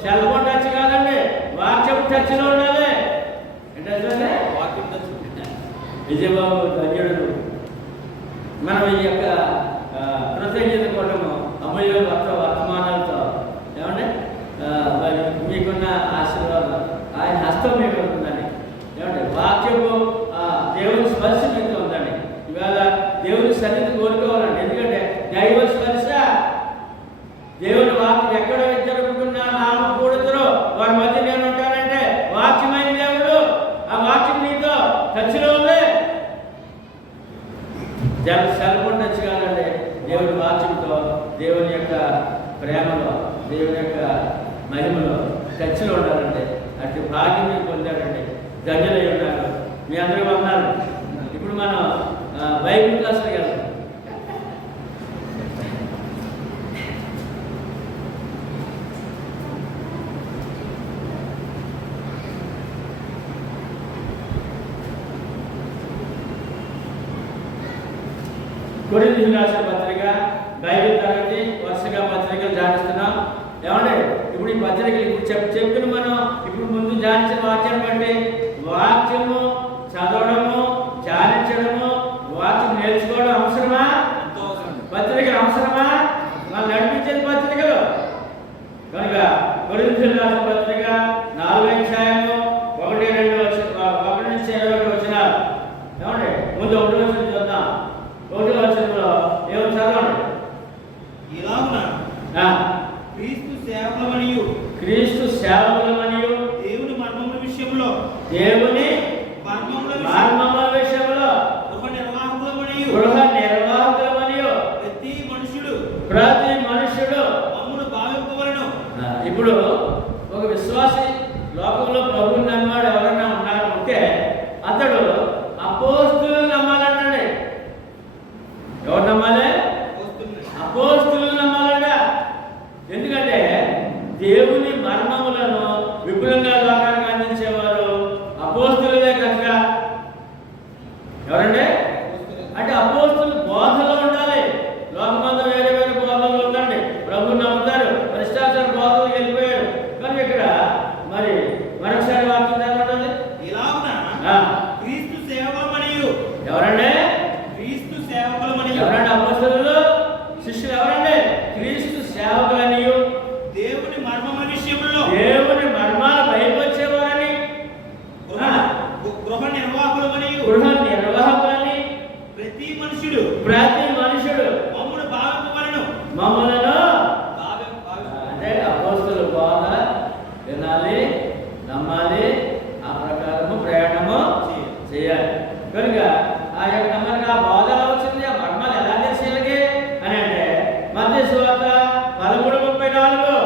సెల్ ఫోన్ టచ్ కాదండి, వాక్యం టచ్లో ఉండాలి. ఏంటంటే వాక్యం టచ్. విజయబాబు ధన్యుడు. మనం ఈ యొక్క కృతజ్ఞత కూడము అమూల్య వర్తమానాలతో ఏమంటే మరి మీకున్న ఆశీర్వాదం ఆయన హస్తం మీకు ఉంటుందని ఏమంటే వాక్యము దేవుని స్పర్శ మీకు ఉందండి. ఇవాళ దేవుని సన్నిధి కోరుకోవాలండి. ఎందుకంటే దైవ స్పర్శ దేవుని వాక్యం ఎక్కడ జరుగుతున్నా నామ కూడుతురో వారి మధ్య నేను ఉంటానంటే వాక్యమైన దేవుడు ఆ వాక్యం నీతో టచ్లో ఉంది. సెల్ఫోన్ టచ్ కాదండి, దేవుని వాక్యంతో దేవుని యొక్క ప్రేమలో దేవుని యొక్క మహిమలో టచ్లో ఉండాలండి. అటు భాగ్యం మీరు పొందారండి, ధన్యులై ఉన్నారు. మీ అందరూ అన్నారు. ఇప్పుడు మనం బైబిల్ క్లాస్కి వెళ్తాం. కొరింథీయులకు రాసిన పత్రిక బైబిల్ తరగతి వరుసగా పత్రికలు ధ్యానిస్తున్నాం. ఏమంటే ఇప్పుడు ఈ పత్రికలు ఇప్పుడు చెప్పిన మనం ఇప్పుడు ముందు ధ్యానించిన వాక్యాన్ని బట్టి వాక్యము చదవడము ధ్యానించడము వాక్యం నేర్చుకోవడం అవసరమా? పత్రికలు అవసరమా? మనం నడిపించేది పత్రికలు కనుక కొరింథీయులకు రాసిన పత్రిక 4వ అధ్యాయము 1 నుంచి 21 వచనాలు. ఏమంటే ముందు 1వ వచనం చూద్దాం. 1వ వచనంలో ఏమో చదవండి. ఇలాగున క్రీస్తు సేవకులమనియు దేవుని మర్మముల విషయంలో గృహ నిర్వాహకులమనియు ప్రతి మనుషుడు మమ్మును భావింపవలెను. ఇప్పుడు ఒక విశ్వాసి లోకంలో ప్రభువుని నమ్మాడు ఎవరైనా ఉన్నారు అంటే అతడు అపోస్తులను నమ్మాలంటే ఎవరు నమ్మాలి? అపోస్తులను నమ్మాలట. ఎందుకంటే దేవుని మర్మములను విపులంగా లోకానికి అందించేవారు అపోస్తులే కనుక. ఎవరంటే అంటే అపోస్తులు బోధలో ఉండాలి. లోకమంతా వేరే వేరే బోధలు ఉందండి. ప్రభువుని నమ్ముతారు, భ్రష్టాచార బోధలకు వెళ్ళిపోయారు. కానీ ఇక్కడ మరి మరొకసారి వాక్యం చదవండి. క్రీస్తు సేవకులమనియు ఎవరండి? క్రీస్తు సేవకులమనియు. ఎవరండి అపోస్తులు? శిష్యులు ఎవరండి? క్రీస్తు సేవకులనియు దేవుని మర్మముల విషయంలో దేవుని మర్మాలు బయటకొచ్చేవారని గృహ నిర్వాహకులమనియు ప్రతి మనుషుడు మమ్మును భావింపవలెను. మమ్మలను అంటే అపోస్తుల బోధ వినాలి, నమ్మాలి, ఆ ప్రకారము ప్రయాణము చేయాలి. కనుక ఆ యొక్క మనకు ఆ బోధ ఎలా వచ్చింది, ఆ మర్మాలు ఎలా తెలిసేలాగే అని అంటే మత్తయి సువార్త 13:34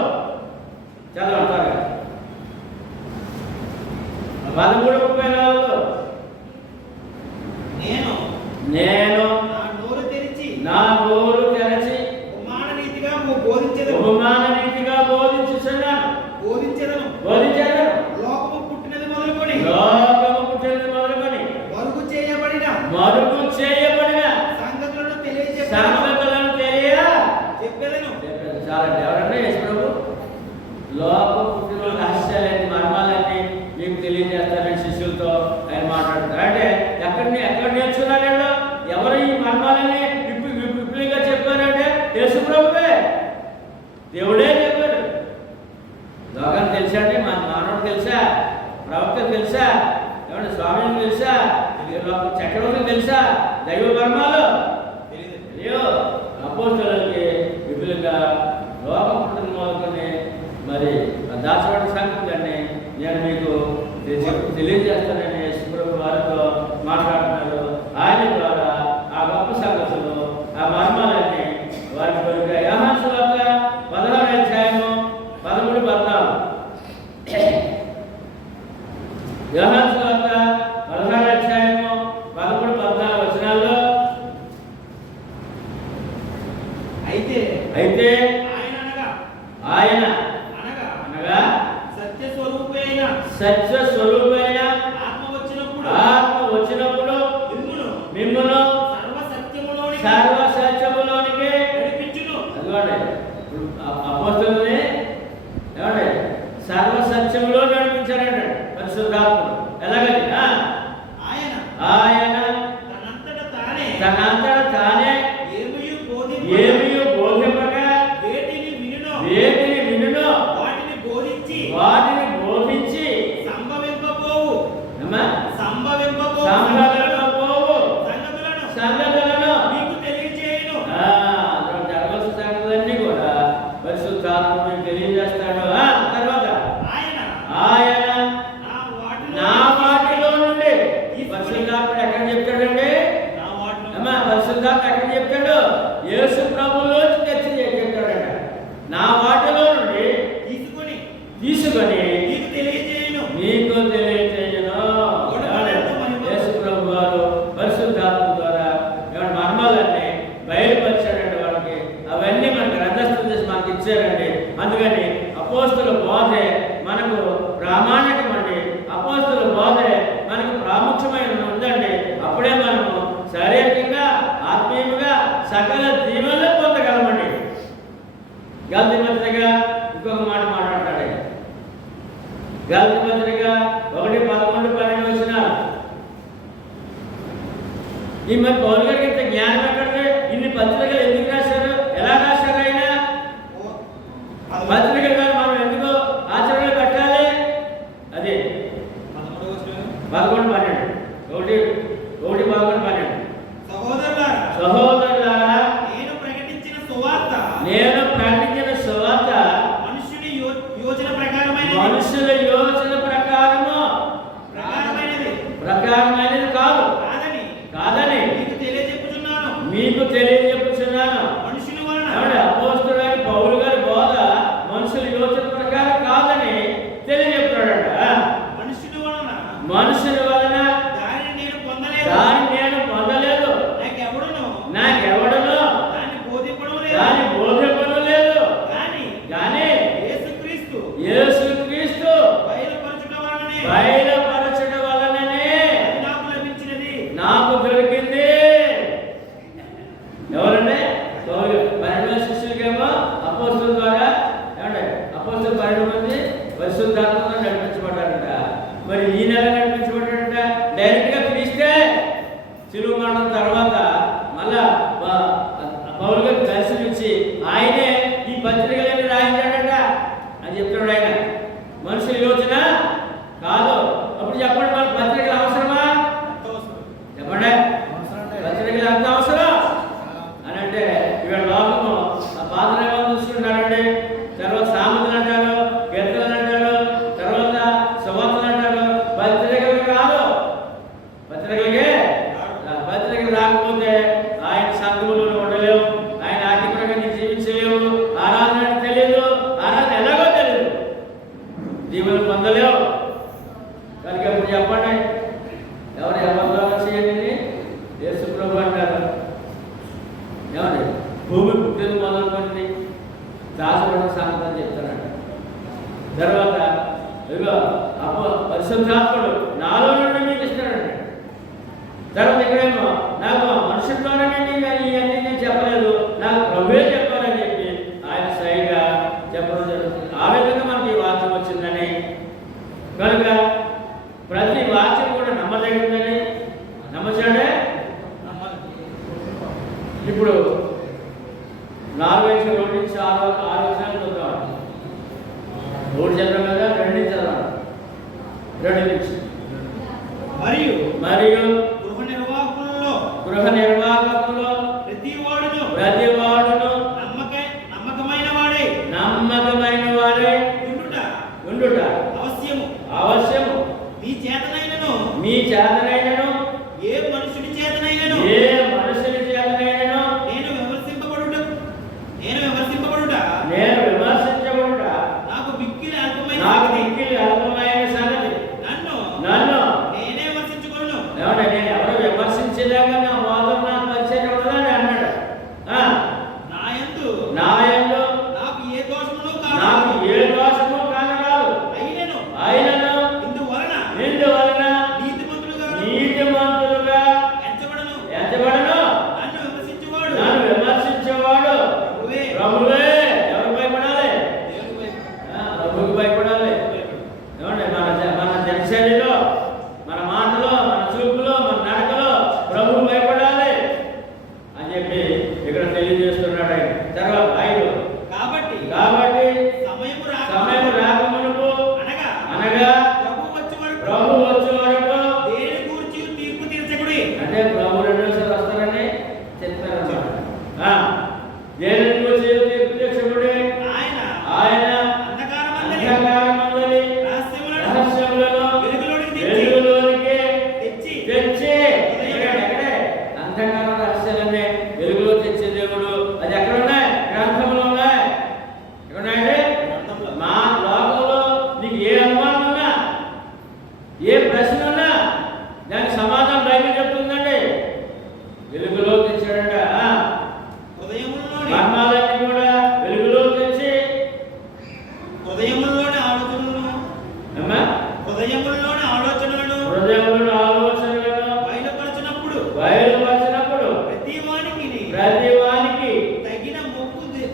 చదవంటారు. 13:34 నేను నా నోరు తెరచి ఉపమాన రీతిగా బోధించుచున్నాను. లోకము పుట్టినది మొదలుకొని మరుగు చేయబడిన సంగతులను తెలియజెప్పెదను. చాలండి. ఎవరంటే యేసు ప్రభు లోకం పుట్టిన రహస్యాలన్నీ మర్మాలన్నీ మీకు తెలియజేస్తారని శిష్యులతో ఆయన మాట్లాడుతారు. అంటే ఎక్కడ నేర్చుకున్నాడు? ఎవరు ఈ మర్మాలని విపులంగా చెప్పారంటే యేసు ప్రభువే, దేవుడే చెప్పారు. లోకం తెలుసా అండి? మన మానవుడు తెలుసా? ప్రవక్త తెలుసా? ఏమంటే స్వామిని తెలుసా? చక్రవర్తి తెలుసా? దైవ మర్మాలు తెలియదు. అపోస్తులకి విపులంగా లోకం పుట్టిన మొదలుకొని మరి దాచబడిన సంగతులన్నీ నేను మీకు తెలియజేస్తానని యేసుప్రభు వారితో మాట్లాడుతున్నారు. ఆయన ద్వారా ఆ గొప్ప సంగతులు, ఆ మర్మాలన్నీ వారి కొరకు యోహాను సువార్త 16వ అధ్యాయము 13-14. యోహాను సువార్త 16వ అధ్యాయము 13-14 వచనాల్లో అయితే ఆయన అనగా సత్య స్వరూపైన ఆత్మ వచ్చినప్పుడు మిమ్మును సర్వసత్యములోనికి నడిపించును. అదిగోండి అపోస్తులని ఏమండి సర్వసత్యములో నడిపించారంట పరిశుద్ధాత్ముడు. ఎలాగని ఆయన తనంతట తానే ఏమీ బోధింపక చూశారండి. అందుకని అపోస్తుల బోధే మనకు ప్రామాణికం అండి. అపోస్తుల బోధే మనకు ప్రాముఖ్యమైన ఉందండి. అప్పుడే మనము శారీరకంగా ఆత్మీయంగా సకల దీవెనలు పొందగలమండి. గల్తీ పత్రిక ఇంకొక మాట మాట్లాడతాడు. గల్తీ పత్రిక 1:11-12 వచ్చిన ఈ మరి పౌలు గారికి ఇంత జ్ఞానం ఎక్కడికి? ఇన్ని పత్రికలు ఎందుకు రాశారు? ఎలా రాశారు? ఆయన పత్రికలు కానీ మనం ఎందుకు ఆచరణలో పెట్టాలి? అదే 11:12 సహోదరులారా, నేను ప్రకటించిన సువార్త మనుషుల యోచన ప్రకారమైనది కాదని మీకు తెలియజెప్పుచున్నాను. అపోస్తలుడైన పౌలు గారి బోధ మనుషుల యోచన ప్రకారం కాదని తెలియజెప్తున్నాడట. మనుషుల వలన దాన్ని నేను పొందలేదు, నాకెవడను దాన్ని బోధింపడం లేదు. కానీ యేసుక్రీస్తు బయలుపరచుట వలననే నాకు దొరికింది. ఎవరండి? 12 శిష్యులకేమో అపోస్తలుల ద్వారా ఏమంటే అపోస్తలులు 12 మంది పరిశుద్ధాత్మతో నడిపించబడ్డారట. మరి ఈ నెల నడిపించబడ్డారట. డైరెక్ట్గా క్రీస్తే శిలువ మరణం తర్వాత మళ్ళా పౌలు గారికి దర్శనమిచ్చి ఆయనే ఈ పత్రికలన్నీ రాయించాడట అని చెప్తున్నాడు. ఆయన మనుషుల యోచన కాదు. అప్పుడు చెప్పండి, మన పత్రికలు అవసరమా? చెప్పండి, పత్రికలు ఎంత అవసరం అని అంటే ఇవాళ లోకము ఆ పాత్రగా చూసుకుంటారండి. తర్వాత సామెతలు అంటారు, కీర్తనలు అంటారు, తర్వాత సువార్తలు అంటారు. పత్రికలు కాదు. పత్రికలు రాకపోతే ఆయన సంఘములో ఉండలేవు, ఆయన ఆర్థికంగా జీవించలేవు, ఆరాధన తెలియదు, ఆరాధన ఎలాగో తెలియదు, దీవులు పొందలేవు. కనుక ఇప్పుడు చెప్పండి, ఎవరు ద్వారా చేయండి? యేసు ప్రభు అంటారు. ఏమండి? భూమి పుట్టిన మొదలుకొని దాసపడిన సంగతి చెప్తానంట. తర్వాత ఇదిగో పరిశుద్ధాత్ముడు నాలో నుండి మీకు ఇస్తాడండి. తర్వాత ఇక్కడేమో నాకు మనుషుల ద్వారా ఇవన్నీ నేను చెప్పలేదు, నాకు ప్రభువే చెప్పాలని చెప్పి ఆయన సరిగా చెప్పడం జరుగుతుంది. ఆ విధంగా మనకి ఈ వాక్యం వచ్చిందని, కనుక ప్రతి వాక్యం కూడా నమ్మదగిందని నమ్మచాడే. ఇప్పుడు 4:2-6 చూద్దాం. 3 చదవడం కదా, 2 చదవాలి. 2 నుంచి మరియు గృహ నిర్వాహకుల్లో ప్రతి వాడును నమ్మకమైన వాడే ఉండుట అవశ్యము. మీ చేతనైనను ఏ మనుషుని చేతనైనను నేను విమర్శింపబడుట నాకు మిక్కిలి అల్పమైన సంగతి. నన్ను నేనే విమర్శించుకోను. నేను ఎవరు విమర్శించలేక నా వాదన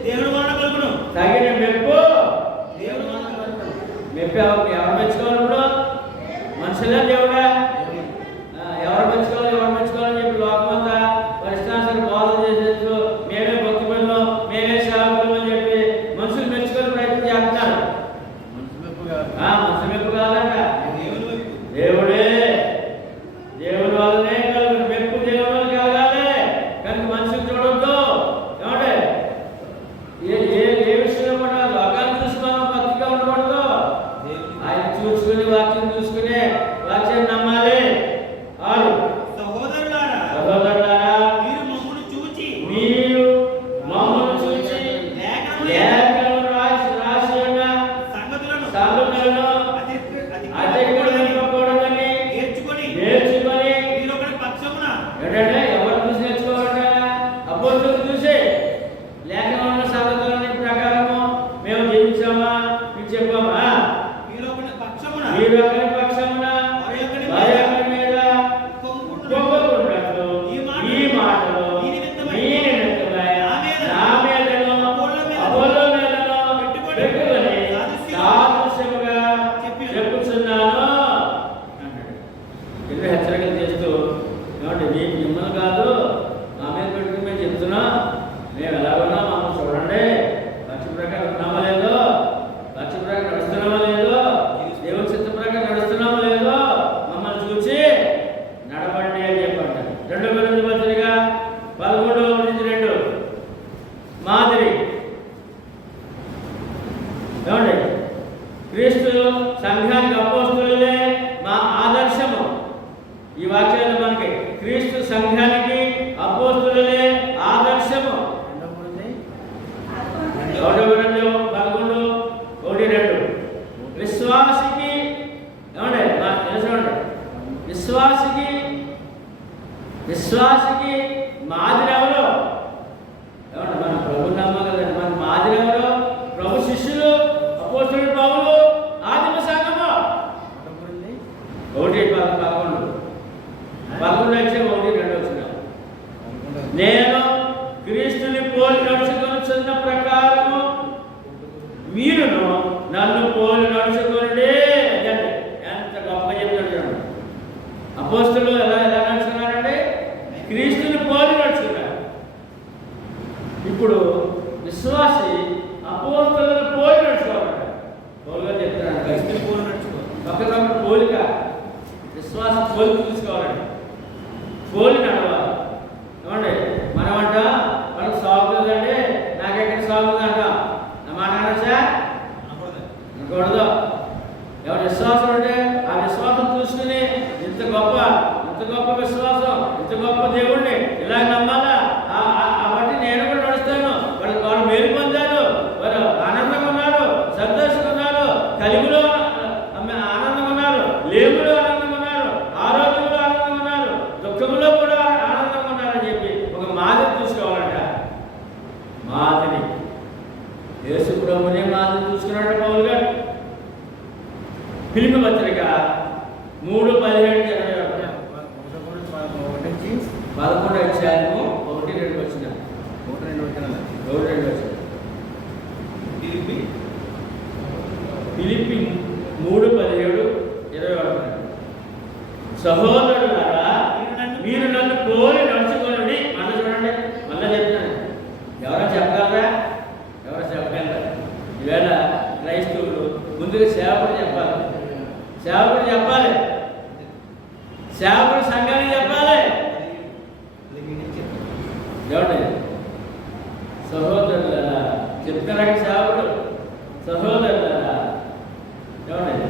దేవుని వలన కలుగును. తగిన మెప్పు దేవుని వలన కలుగును. మెప్పు ఎవరు మెచ్చుకోవాలి ఇప్పుడు? మనుషులే దేవుడా? ఎవరు మెచ్చుకోవాలి ఎవరు మెచ్చుకోవాలని చెప్పి లోకమంతా పరిష్కారం బోధన చేసేచ్చు, మేమే భక్తి పనులు మేమే సేవకులు అని చెప్పి మనుషులు మెచ్చుకోవాలి ప్రయత్నం చేస్తున్నారు. మనసు మెప్పు కాదట, దేవుడే. దేవుని వల్లనే కలుగును మెప్పు, దేవుని వల్ల కలగాలి. కనుక మనుషులు చూడొద్దు. ఏమంటే ఏ విషయంలో కూడా లోకాన్ని చూసి మనం భక్తిగా ఉండకూడదు. ఆయన చూసుకుని వాక్యం చూసుకుని వాక్యాన్ని నమ్మాలి. సహోదరులారా, మీరు మమ్మల్ని చూచి లేఖనములు రాసి ఉన్న సంగతులను అతిక్రమింపకూడదని నేర్చుకొని మీరు ఒకరి పక్షమున ఏంటంటే ఎవరు చూసి నేర్చుకోవాలంట? అపోస్తులు చూసి లేఖనంలో ఉన్న సంగతులని ప్రకారము మేము జీవించామా మీకు చెప్పామా? మీరు ఒకరి పక్షమున మరి ఒకరి మీద కొమ్మకున్నట్లు ఈ మాటలు మీ నిమిత్తమై నా మీదను అపోల్లో మీదను పెట్టుకొని సాదృశ్యముగా చెప్పుచున్నాను అన్నాడు. ఎన్నో హెచ్చరికలు చేస్తూ, ఏమంటే మీకు మిమ్మల్ని కాదు మా మీద పెట్టుకుని మేము చెప్తున్నాం, మేము ఎలా ఉన్నాం మమ్మల్ని చూడండి, లక్ష్య ప్రకారం ఉన్నామా లేదో, లక్ష్య ప్రకారం నడుస్తున్నామా లేదో, దేవుని చిత్త ప్రకారం నడుస్తున్నామా లేదో మమ్మల్ని చూసి నడవండి అని చెప్పండి. 2 కొరింథీ పత్రిక 11:2 మాదిరి. ఏమండి క్రీస్తు సంఘానికి అపోస్తలులే మా ఆదర్శము. ఈ వాక్యాలు మనకి క్రీస్తు సంఘానికి అపోస్తలులే ఆదర్శము. 2 కొరింథీ 11:1-2 విశ్వాసికి ఏమండి చూడండి, విశ్వాసికి మాదిరి ఎవరు? ఏమంటే మన ప్రభు నమ్మాలి కదండి. మన మాదిరి ఎవరు? ప్రభు శిష్యులు, అపోస్తలుడు పౌలు, ఆదిమ సంఘము. 1:11-2 నేను క్రీస్తుని పోలి నడుచుకొనుచున్న ప్రకారము మీరును నన్ను పోలి నడుచుకోండి. ఎంత గొప్పగా చెప్తాడు చూడండి. అపోస్తలులు ఎలా నడుచుకున్నారండి? క్రీస్తుని పోలి నడుచుకున్నారు. ఇప్పుడు విశ్వాసి అపోస్తలులను పోలి నడుచుకోవాలంట. పౌలుగా చెప్తున్నాడు, క్రీస్తుని పోలి నడుచుకో. ఒకరినొకరు పోలిక, విశ్వాసం పోలిక చూసుకోవాలండి, పోలి నడవాలి. ఏమండి మనమంట మనకు సాగుతుందండి, నాకెక్కడ సాగుతుందంట నా మాట అనొచ్చా? అనకూడదు. ఎవరి విశ్వాసం అంటే ఆ విశ్వాసం చూసుకుని ఇంత గొప్ప విశ్వాసం, ఇంత గొప్ప దేవుణ్ణి ఇలా నమ్మాలా, బట్టి నేను కూడా నడుస్తాను. వాళ్ళు మేలు పొందారు, వాళ్ళు ఆనందంగా ఉన్నారు, సంతోషంగా ఉన్నారు, కలిగిలో ఆనందంగా ఉన్నారు, లేములో ఆనందంగా ఉన్నారు, ఆరోగ్యంలో ఆనందంగా ఉన్నారు, దుఃఖంలో కూడా ఆనందంగా ఉన్నారని చెప్పి ఒక మాదిరి చూసుకోవాలంట. మాదిరి యేసు ప్రభునే మాదిరి చూసుకున్నాడు పౌలు గారు. ఫిలిప్పీ పత్రిక 3:17-20 11 అధ్యాయము 1-2 వచ్చిన ఫిలిప్పీ 3:17-20 సహోదరులారా మీరు నన్ను పోలి నడుచుకోండి. మళ్ళీ చూడండి, మళ్ళీ చెప్తాను. ఎవరో చెప్పగలరా? ఎవరో చెప్పగలరా? ఈవేళ క్రైస్తవులు ముందుగా సేవకుడు చెప్పాలి, సేవకుడు సంఘానికి చెప్పాలి. ఏమండి సహోదరులారా చెప్తారా? సేవకుడు సహోదరులారా ఏమండి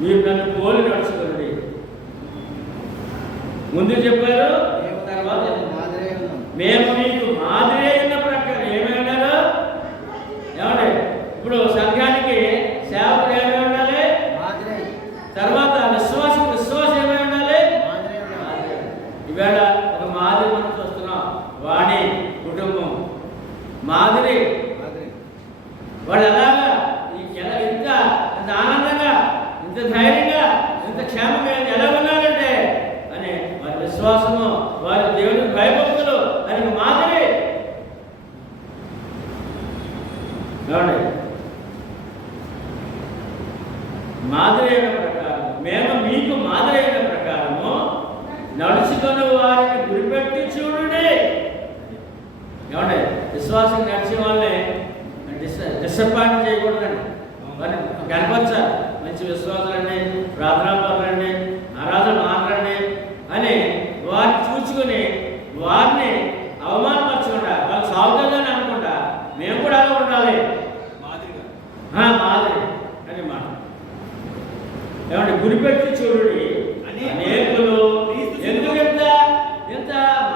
మీరు నన్ను పోలి నడుచుకోండి. ముందు చెప్పారు, తర్వాత మేము మీకు మాదిరి అయిన ప్రకారం ఏమైనారు. ఏమండి ఇప్పుడు సంఘానికి సేవకుడు ఏమై ఉండాలి, తర్వాత విశ్వాసం ఏమై ఉండాలి. ఈవేళ ఒక మాదిరి మనం చూస్తున్నాం, వాణి కుటుంబం మాదిరి. వాళ్ళు ఎలాగా ఇంత ఆనందంగా, ఇంత ధైర్యంగా, ఇంత క్షేమంగా ఎలా ఉన్నారంటే అని వారి విశ్వాసము, వారి దేవునికి భయభక్తులు అని మాదిరి. ఏమండి మాదిరి అయిన ప్రకారం మేము మీకు మాదిరి అయిన ప్రకారము నడుచుకొని వారిని గురిపెట్టి చూడండి. ఏమండి విశ్వాసం నడిచే వాళ్ళని డిసప్పాయింట్ చేయకూడదండి. వారిని కనపరచాలి. మంచి విశ్వాసాలండి, ప్రార్థనా పరులండి, ఆరాధన మాట్లాడండి అని వారిని చూసుకుని వారిని అవమానపరచకుండా వాళ్ళు సాగుతుందని అనుకుంటా మేము కూడా అలా ఉండాలి. మాదిరి అని మాట. ఏమంటే గురిపెట్టి చూడండి అనేకులు. ఎందుకు ఎంత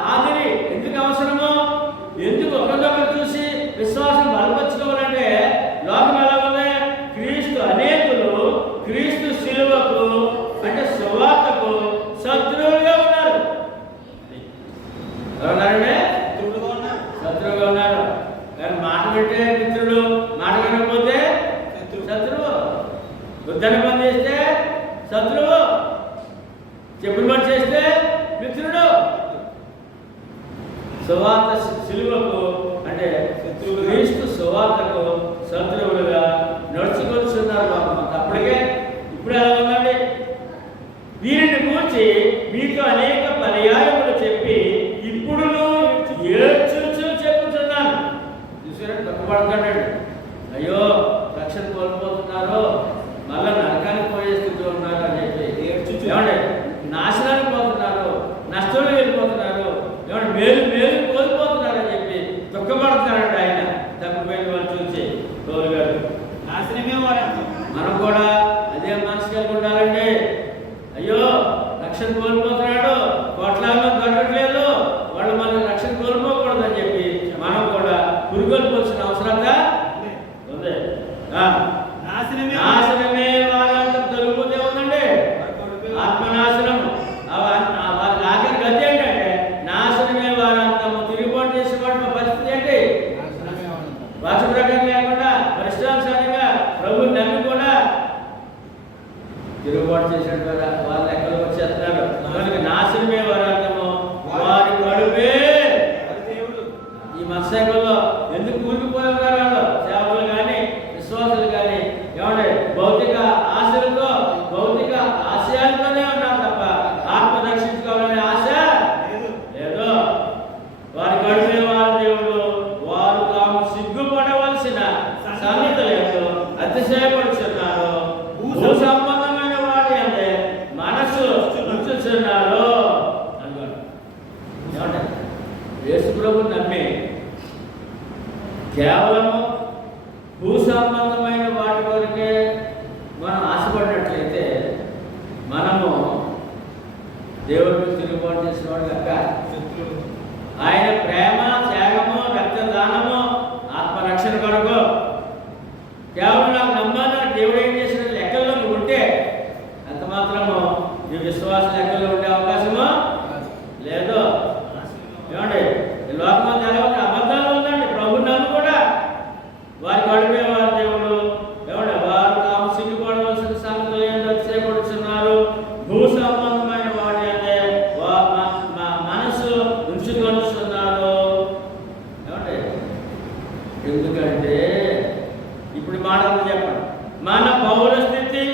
మాదిరి ఎందుకు అవసరమో, ఎందుకు ఒకరిదొకరు చూసి విశ్వాసం బలపరచుకోవాలంటే లోకం ఎలా ఉంది? క్రీస్తు అనేకులు క్రీస్తు శిలువకు అంటే సువార్తకు శత్రువులుగా ఉన్నారు. ఎవరున్నారంటే శత్రువుగా ఉన్నారు. కానీ మాట పెట్టే మిత్రుడు, మాట వినకపోతే శత్రువు. వృద్ధని పని చేస్తే శత్రువు, చెప్పులు పని చేస్తే మిత్రుడు. సువార్త శిలువకు అంటే క్రీస్తు సువార్తకు శత్రువులుగా నడుచుకొస్తున్నారు. అప్పటికే ఇప్పుడు ఎలా ఉందండి? వీరిని కూర్చి మీతో అనేక పర్యాయములు చెప్పి ఇప్పుడు ఏడ్చుచు చెప్పుతున్నాను. చూసారా తప్పుపడతాడండి. అయ్యో రక్షణ కోల్పోతున్నారు, మళ్ళా నరకానికి పోయే స్థితిలో ఉన్నారు అని చెప్పి ఏమండి నాశనానికి పోతున్నారు, నష్టంలో వెళ్ళిపోతున్నారు, ఏమంటే మేలు కోల్పోతున్నారు అని చెప్పి దుఃఖపడుతున్నారండి ఆయన. తప్పిపోయిన వాళ్ళు చూసి గౌరు గారు నాశనమే వారంతా. మనం కూడా అదే మనసు కలిగి ఉండాలండి. అయ్యో రక్షణ కోల్పోతున్నాడు, కోట్లాగా దొరకట్లేదు, వాళ్ళు మన రక్షణ కోల్పోకూడదని చెప్పి మనం కూడా పురుగొల్పోవాల్సిన అవసరత ఉంది. నాశనమే వారంతా తొలగిపోతే ఉందండి. ఆత్మనాశనం వారి ఆఖరి గతి ఏంటంటే నాశనమే వారంతము. తిరుగుబాటు చేసేవాడు పరిస్థితి ఏంటి? వాచ ప్రకారం లేకుండా పరిష్కారానుసారంగా ప్రభుని నమ్మి కూడా తిరుగుబాటు చేసినట్టు వాళ్ళ లెక్కలు వచ్చేస్తున్నారు. కనుక నాశనమే వారంతము వారి కడుపే. ఈ మత్స్యకుల్లో ఎందుకు కూలిపోయి ఉన్నారు వాళ్ళు? సేవలు కానీ విశ్వాసులు కానీ ఏమంటే భౌతిక ఆశలతో భౌతిక ఆశయాలతోనే ఉన్నారు తప్ప ఆత్మ రక్షించుకోవాలనే ఆశ లేదు. వారి కడుపే వారి దేవుడు. వారు తాము సిగ్గుపడవలసిన సంగతి లేదు అతిశయపడుతున్నారు. భూ సంబంధమైన వాటి అంటే మనసు ఉంచుతున్నారు. ఏమంటే యేసు ప్రభువుని నమ్మి కేవలము భూ సంబంధమైన వాటి వరకే మనం ఆశపడినట్లయితే మనము దేవుడికి తిరుగుబాటు చేసిన వాడు కనుక ఆయన ప్రేమ, త్యాగము, రక్తదానము, ఆత్మరక్షణ కొరకు కేవలం నాకు నమ్మాలని దేవుడు ఏం చేసిన లెక్కల్లో నువ్వు ఉంటే అంత మాత్రము నీ విశ్వాస లెక్కల్లో ఉండే అవకాశము లేదు. ఏమండి ఈ లోకం తెలవక అబద్ధాలు ఉందండి. ప్రభు నన్ను కూడా వారి కడుపే వారి దేవుడు. ఏమంటే వారు తాము సిగ్గుపడవలసిన సంగతులు ఏంటో చేపడుతున్నారు. భూ సంబంధమైన వాటి అంటే మనసు ఉంచుకొస్తున్నారు. ఏమంటే ఎందుకంటే ఇప్పుడు మాటలు చెప్పండి. మన పౌర స్థితి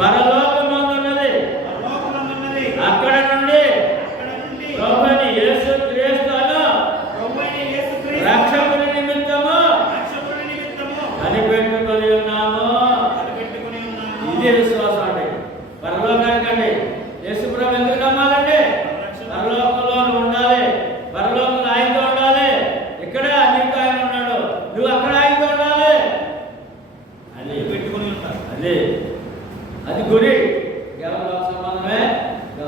పరలోకమందున్నది. అక్కడ నుండి ప్రభువైన యేసు క్రీస్తును రక్షకుని నిమిత్తము కనిపెట్టుకొని ఉన్నాము. ఇదే విశ్వాసం అండి. పరలోకానికండి యేసు ప్రభు ఎందుకు నమ్మాలండి? పరలోకంలో ఉండాలి, పరలోకంలో ఆయనతో ఉండాలి. ఇక్కడ నీకు ఆయన ఉన్నాడు, నువ్వు అక్కడ ఆయనతో ఉండాలి. అది పెట్టుకుని ఉంటారు. అది గురి. కేవలం లోక సంబంధమే.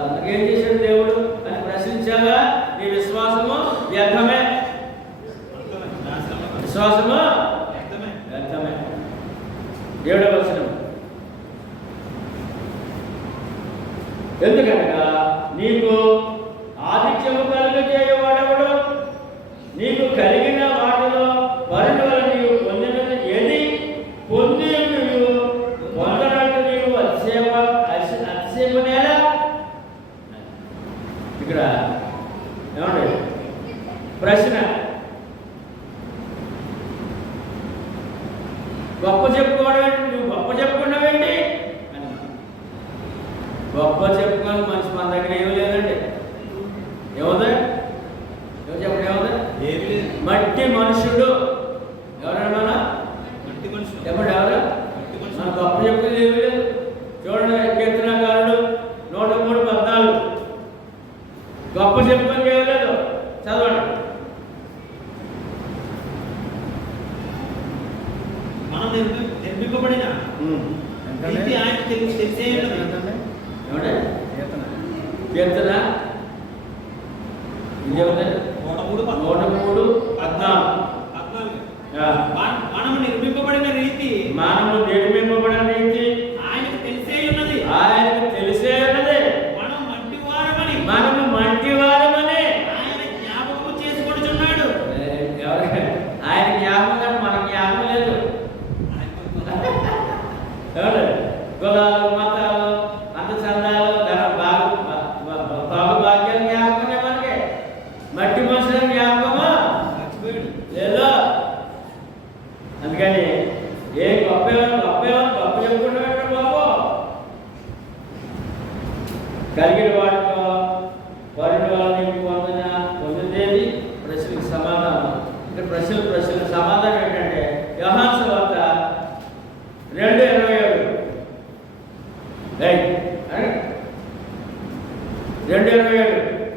అందుకేం చేశాడు దేవుడు అని ప్రశ్నించాగా నీ విశ్వాసము వ్యర్థమే. విశ్వాసము వ్యర్థమే. 7వ వచనం. ఎందుకనగా నీకు ఆతిథ్యము కలుగజేయవాడెవడు? నీకు కలిగిన వాటిలో వారి వల్ల నీవు పొందినది ఏది? పొంది నీవు పొందనట్టు నీవు అతిశయపనేలా? ఇక్కడ ఏమండి ప్రశ్న గొప్ప చెప్పుకోవడం ఏంటి? నువ్వు గొప్ప చెప్పుకున్నావేంటి అని. గొప్ప చెప్పుకొని మనిషి మన దగ్గర ఏమీ లేదండి. ఏమవుతుంది? ఏమో చెప్పండి, ఏమవుతుంది? మట్టి మనుషుడు. ఎవరన్నా చెప్పండి, ఎవరు? మన గొప్ప చెప్పుకుని ఏమీ లేదు. చూడండి, కీర్తనకారుడు 103:14 గొప్ప చెప్పుకొని ఏమీ లేదు. చదవండి. మనం నిర్మింపబడిన రీతి ఆయన తెలిసే ఏమంటే కీర్తన కీర్తన ఇది ఏమవుతుంది? 103:14 మనము నిర్మింపబడిన రీతి మనము నిర్మింపబడిన రీతి ఆయనకు తెలిసే ఉన్నది. ఆయనకు తెలిసే ఉన్నది. మనం మంటి వారమని మనము మంటి వారమని ఆయన జ్ఞాపకం చేసుకొనుచున్నాడు. ఆయన జ్ఞాపకం కానీ మన జ్ఞాపకం లేదు. ఎవరు? కులాలు, మతాలు, అందచందాలు, భాగ్యాలు జ్ఞాపకమే మనకి. మట్టి మనుషుల జ్ఞాపకమా లేదా? అందుకని ఏ గొప్ప చెప్పుకుంటాడు బాబు. కలిగిన వాటితో వారిని వాళ్ళని పొందేది ప్రశ్నలకు సమాధానం. ఇక్కడ ప్రశ్నలకు సమాధానం ఏంటంటే యోహాను సువార్త 2:27 2:27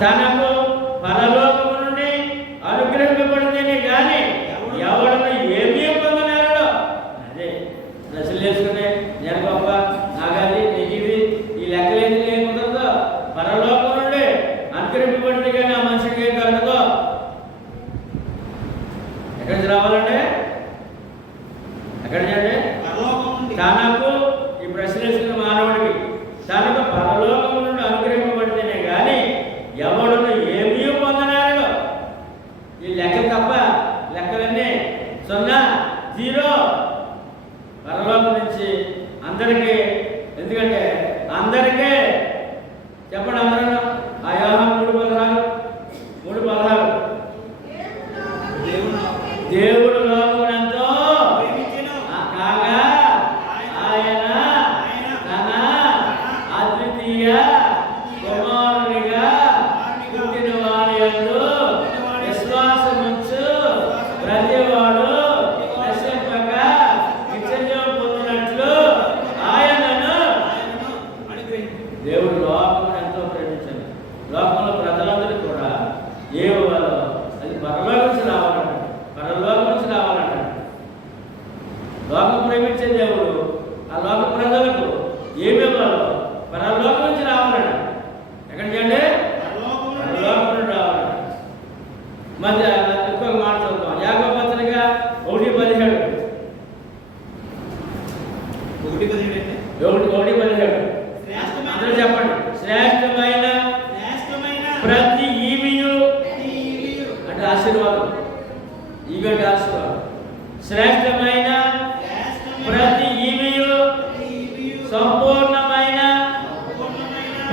తనకు పరలోకము నుండి అనుగ్రహింపబడిందని కానీ ఎవడను ఏమీ పొందనేరడు. అదే ప్రశ్నలు వేసుకునే నేను గొప్ప, నాగాది, నీకిది, ఈ లెక్కలేని ఏముంటుందో పరలోకం నుండి అనుగ్రహింపబడింది కానీ ఆ మనిషికి ఏం కలగదో. ఎక్కడి నుంచి రావాలంటే ఎక్కడి నుంచి? తనకు, ఈ ప్రశ్న వేసుకున్న మానవుడికి తనకు పరలోకము నుండి అనుగ్రహింపబడితేనే కానీ ఎవడును ఏమీ పొందనాడు. ఈ లెక్క తప్ప లెక్కలన్నీ 0, 0 పరలోకం నుంచి అందరికీ. ఎందుకంటే అందరికీ చెప్పండి అందరూ. ఆ యోహాను 3:16 దేవుడు లోకమునంతో కాగా ఆయన తన అద్వితీయ కుమారునిగా పుట్టిన వారి యందు విశ్వాసముంచు ప్రతివాడు నశింపక నిత్యజీవం పొందినట్లు ఆయనను దేవుడు లోకమును ఎంతో ప్రేమించాడు. లోకంలో ప్రజలందరూ కూడా ఏ వాళ్ళు అది పరలోకం నుంచి రావాలంటాడు. పరలోకం నుంచి రావాలంటాడు. లోకం ప్రేమించే దేవుడు ఆ లోక ప్రజలకు ఏమి ఇవ్వాలో పరలోకం నుంచి రావాలంట. ఎక్కడికి అండి? పరలోకం నుండి రావాలంట. మధ్య ఇంకొక మాట చదువుతాం. యాకోబు పత్రిక 1:17 అందరూ చెప్పండి. శ్రేష్టమైన ప్రతి ఈవియు అంటే ఆశీర్వాదం. ఈగంటే ఆశీర్వాదం. శ్రేష్టమైన ప్రతి ఈవియు సంపూర్ణమైన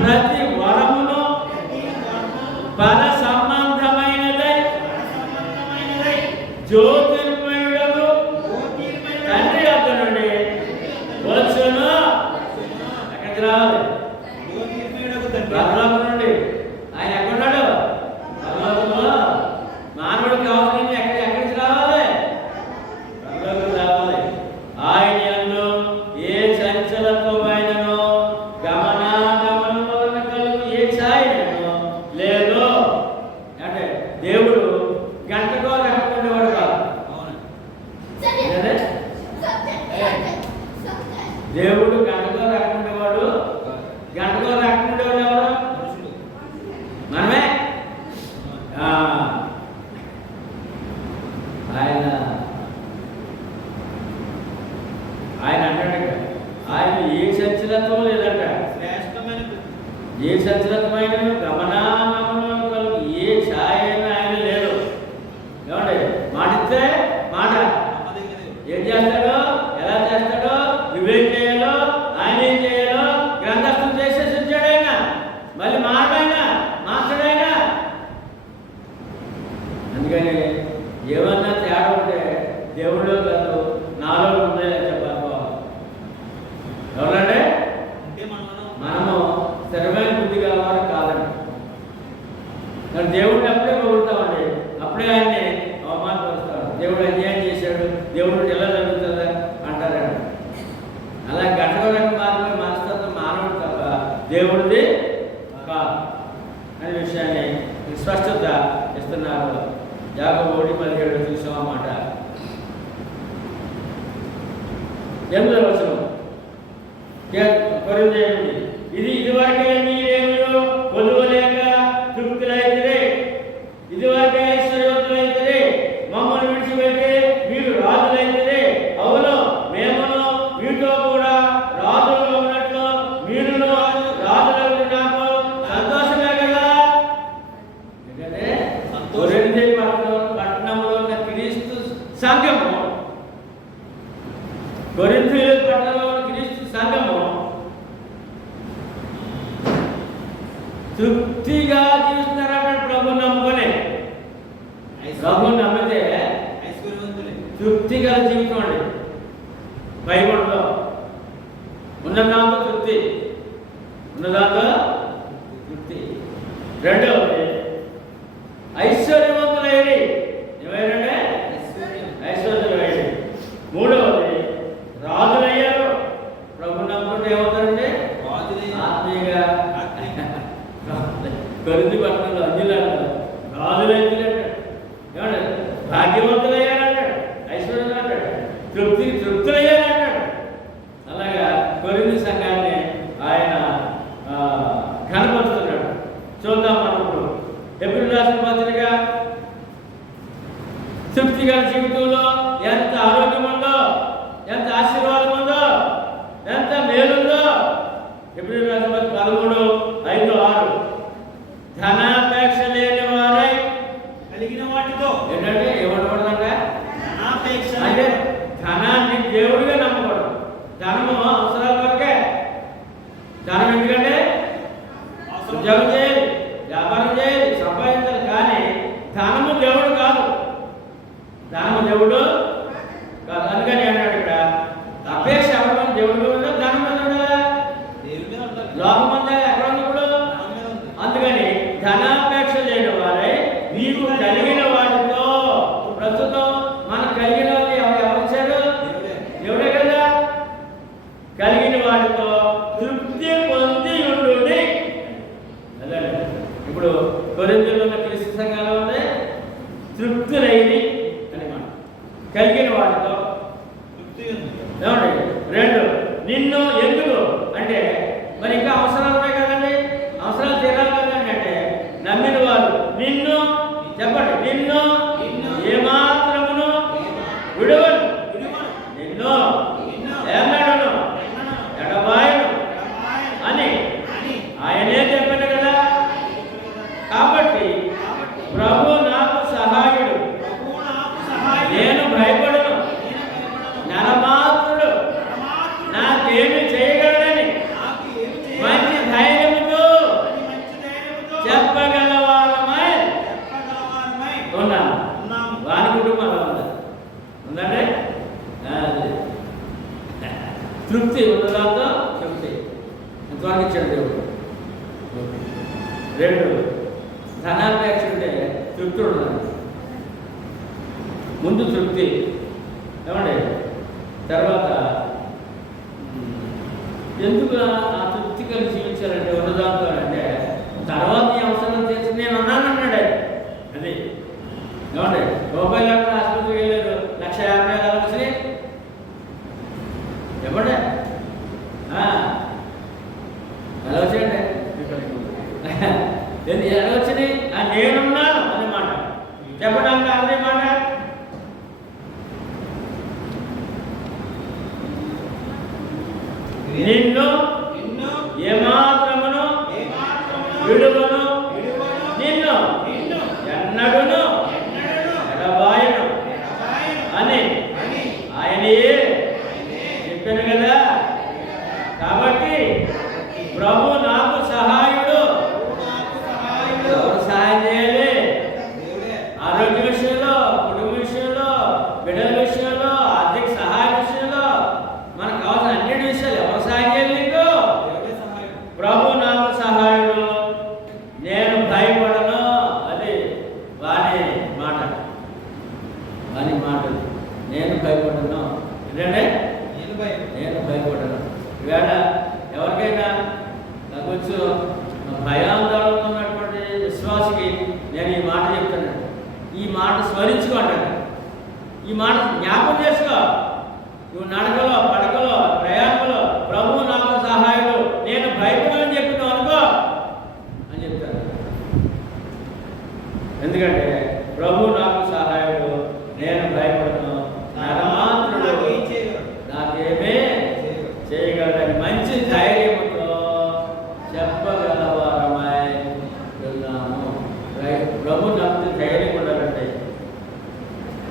ప్రతి వరమును పర సంబంధమైనదై జ్యోతిర్మయుడగు తండ్రి వద్ద నుండి వచ్చును. ఎక్కడికి రావాలి? పరలోకం నుండి. ఆయన ఎక్కడున్నాడు? పరలోకంలో. మానవుడికి కావాల్సింది ఎక్కడి నుంచి రావాలి? పరలోకం రావాలి. ఆయన యందు ఏ చంచలత్వమైనను గమనాగమనం వలన కలుగు ఏ ఛాయను లేదు. అంటే దేవుడు గంటకో లేకుండేవాడు కాదు. దేవుడు గంటకో లేకుండేవాడు. గంటకో లేకుండేవాడు ఎవరు? మనమే. ఆయన అంటాడు ఆయన ఏ చంచలత్వం లేదంట. ఏ చంచలత్వమైన గమనాగమనం కలుగు ఏ ఛాయ ఆయన లేదు. ఏమండి? మాటిస్తే మాట ఏం చేస్తాడో ఎలా చేస్తాడో నువ్వేం చేయాలో ఆయన ఏం చేయాలో గ్రంథస్థం చేసేసి ఉంచాడు ఆయన. మళ్ళీ మాట్లాడినా అందుకని ఏమన్నా తేడా ఉంటే దేవుడిలో కాదు నాలో ఉందని చెప్పాలి. ఎవరంటే మనము స్థిరమైన బుద్ధి గలవారు కాదండి. మరి దేవుడిని అప్పుడే పొగుడుతామండి, అప్పుడే ఆయన్ని అవమానపరుస్తాడు. దేవుడు అన్యాయం చేశాడు, దేవుడు ఎలా జరుగుతుందా అంటారండి. అలా గంటలకు మారిపోయి మనస్తత్వం మానవుడు తప్ప దేవుడిది కాదు అనే విషయాన్ని స్పష్టత ఇస్తున్నారు. యాకోబు 1:17 చూసాం అన్నమాట. 8వ వచనం కొరింథీయులకు, ఇదివరకే మీరేమిలో కొలువలేక తృప్తులైతే, ఇదివరకే ఐశ్వర్యవంతులైతే, మమ్మల్ని విడిచిపెట్టి మీరు రాజులైతే, అవును మేమును మీతో కూడా రాజులుగా ఉన్నట్లు మీరును రాజులకు నాకు సంతోషమే కదా. ఎందుకంటే కొరింథీ పట్టణంలో ఉన్న క్రీస్తు సంఘము, కొరింథీ పట్టణంలో ఉన్న క్రీస్తు సంఘము తృప్తిగా జీవిస్తున్నారంటే ప్రభు నమ్ముకొని. ప్రభు నమ్మితే తృప్తిగా జీవితం అండి. బైబిల్లో ఉన్నదాంతో తృప్తి, ఉన్నదాంతో తృప్తి. రెండవది ఐశ్వర్యవంతులైన, ఏమైనా ఐశ్వర్యవంతులైన. మూడవది రాజులయ్యారు. ప్రభు నమ్ముకుంటే ఏమవుతారంటే ఆత్మీయంగా. కొరింథీ పట్టణంలో అంజులంటారు, రాజులైతులంటాడు, ఏమంటే భాగ్యవంతులయ్యారంటాడు, ఐశ్వర్యం అంటాడు, తృప్తులయ్యారంటాడు. అలాగా కొరింథీ సంఘాన్ని ఆయన కనపరుస్తున్నాడు. చూద్దాం మనం ఇప్పుడు హెబ్రీయులకు రాసిన పత్రిక. తృప్తిగా జీవితంలో ఎంత ఆరోగ్యం ఉందో, ఎంత ఆశీర్వాదం ఉందో, ఎంత మేలుందో. హెబ్రీయులకు రాసిన పత్రిక 13:5-6. ధనాపేక్ష లేని వారై కలిగిన వాటితో, ఏంటంటే ఏమంటబడదంట, ధనాపేక్ష అంటే ధనాన్ని దేవుడిగా నమ్మకూడదు. ధనము అవసరాల వరకే. ధనం ఎందుకంటే ఉద్యోగం చేయాలి, వ్యాపారం చేయాలి, సంపాదించాలి. కానీ ధనము దేవుడు కాదు, ధనము దేవుడు కాదు. అందుకని అన్నాడు ఇక్కడ, అపేక్ష ఎవరు దేవుడు ఉందా, ధనం మీద ఉండాలా, లోకం అంతా ఎక్కడ ఉంది ఇప్పుడు. అందుకని ధనాపేక్ష లేని వారై నీకు కలిగిన వాటితో, ప్రస్తుతం మనకు కలిగిన వాళ్ళు ఎవరు ఇచ్చారు, దేవుడే కదా. కలిగిన వాటితో తృప్తి పొంది ఉండుడి. అదే ఇప్పుడు కొరింథీలో ఉన్న క్రీస్తు సంఘాలు ఉంది, తృప్తులైంది అని మాట. కలిగిన వాటితో ఏమండి. రెండు, నిన్ను ఎందుకు అంటే మరి ఇంకా అవసరాలు ఉన్నాయి కదండి, అవసరాలు తీరాలి కదండి. అంటే నమ్మిన వారు నిన్ను, చెప్పండి, నిన్ను ఏమాత్రమును విడవను, నిన్ను ఏమడను ఎడబాయను అని ఆయనే చెప్పాడు కదా. కాబట్టి ప్రభు నాకు సహాయుడు, నేను భయపడను, నరమాత్రుడు నాకేమి చేయగలడని మంచి ధైర్యంతో చెప్పగలవారమై ఉన్నాను. వారి కుటుంబంలో ఉందండి. తృప్తి ఉన్నదాంతో తృప్తి ఎంతవరకు ఇచ్చాడు దేవుడు. రెండు, ధనాపేక్ష ఉంటే తృప్తి ఉండదు. ముందు తృప్తి ఏమండి, తర్వాత ఎందుకు ఆ తృప్తి కలిసి జీవించాలంటే ఉన్నదాంతో అంటే తర్వాత నీ అవసరం తీర్చి నేను ఉన్నానన్నాడు. అది ఏమండి, రూపాయలు ఆసుపత్రికి వెళ్ళారు, 1,50,000 వచ్చినాయి. చెప్పండి ఎలా వచ్చాయండి, ఎలా వచ్చినాయి? నేనున్నాను అన్నమాట. చెప్పడానికి అదే మాట. నిన్ను ఏమాత్రమును విడువను, నిన్ను ఎన్నడును ఎడబాయను అని ఆయనే చెప్పాను కదా. కాబట్టి ప్రభు నాకు సహాయుడు. ఎవరు సహాయం చేయాలి? ఆరోగ్య విషయం కొంచెం భయాందోళన ఉన్నటువంటి విశ్వాసికి నేను ఈ మాట చెప్తున్నాను. ఈ మాట స్మరించుకోండి, ఈ మాట జ్ఞాపకం చేసుకో. నువ్వు నడకలో పడకలో ప్రయాణంలో ప్రభువు నాకు సహాయుడు, నేను భయపడని చెప్పి నువ్వు అనుకో అని చెప్తాను. ఎందుకంటే ప్రభు నాకు సహాయుడు, నేను భయపడను, నరమాత్రుడు నాకేమే చేయగలడని మంచి ధైర్యంతో చెప్పగలవారమై ఉన్నాము. ప్రభు నమ్మితే ధైర్యం ఉండాలంటే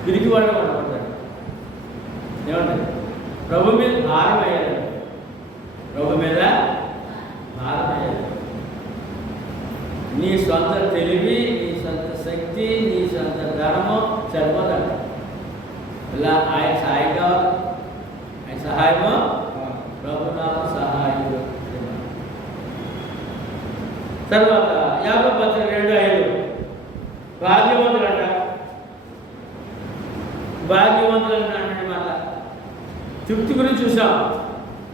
తిరిగి వాళ్ళు ఉండకూడదు. ఏమంటే ప్రభు మీద భారం వేయాలి, ప్రభు మీద భారం వేయాలి. నీ సొంత తెలివి, నీ సొంత శక్తి, నీ సొంత ధనము సరిపోదండి. ఇలా ఆయన సహాయం కావాలి, ఆయన సహాయము ప్రభు నాకు సహాయం. తర్వాత యాకోబు పత్రిక 2:5 భాగ్యవంతులు అంట, భాగ్యవంతులు అంటే మళ్ళా తృప్తి గురించి చూసాం.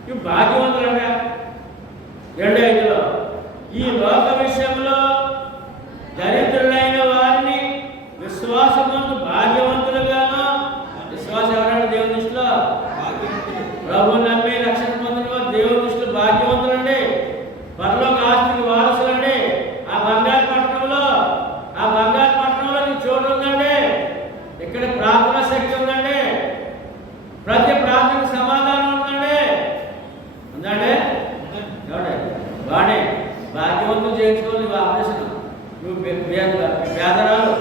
ఇవి భాగ్యవంతులు అంట 2:5లో ఈ లోక విషయంలో దరిద్రులైన వారిని విశ్వాసమందు భాగ్యవంతులుగాను. విశ్వాసం ఎవరంటే దేవుని దృష్టిలో ప్రభు నమ్మి రక్షణ పొందిన వారు దేవుని దృష్టిలో భాగ్యవంతులండి, పరలోక ఆస్తికి వారసులండి. ఆ బంగారు పట్టణంలో నీకు చోటు ఉందండి, ఇక్కడ ప్రార్థన శక్తి ఉందండి, ప్రతి ప్రార్థనకు సమాధానం ఉందండి. ఉందండి వాడే భాగ్యవంతులు చేయించుకోవాలి. నువ్వు ఆపరేషన్, నువ్వు పేదరాలు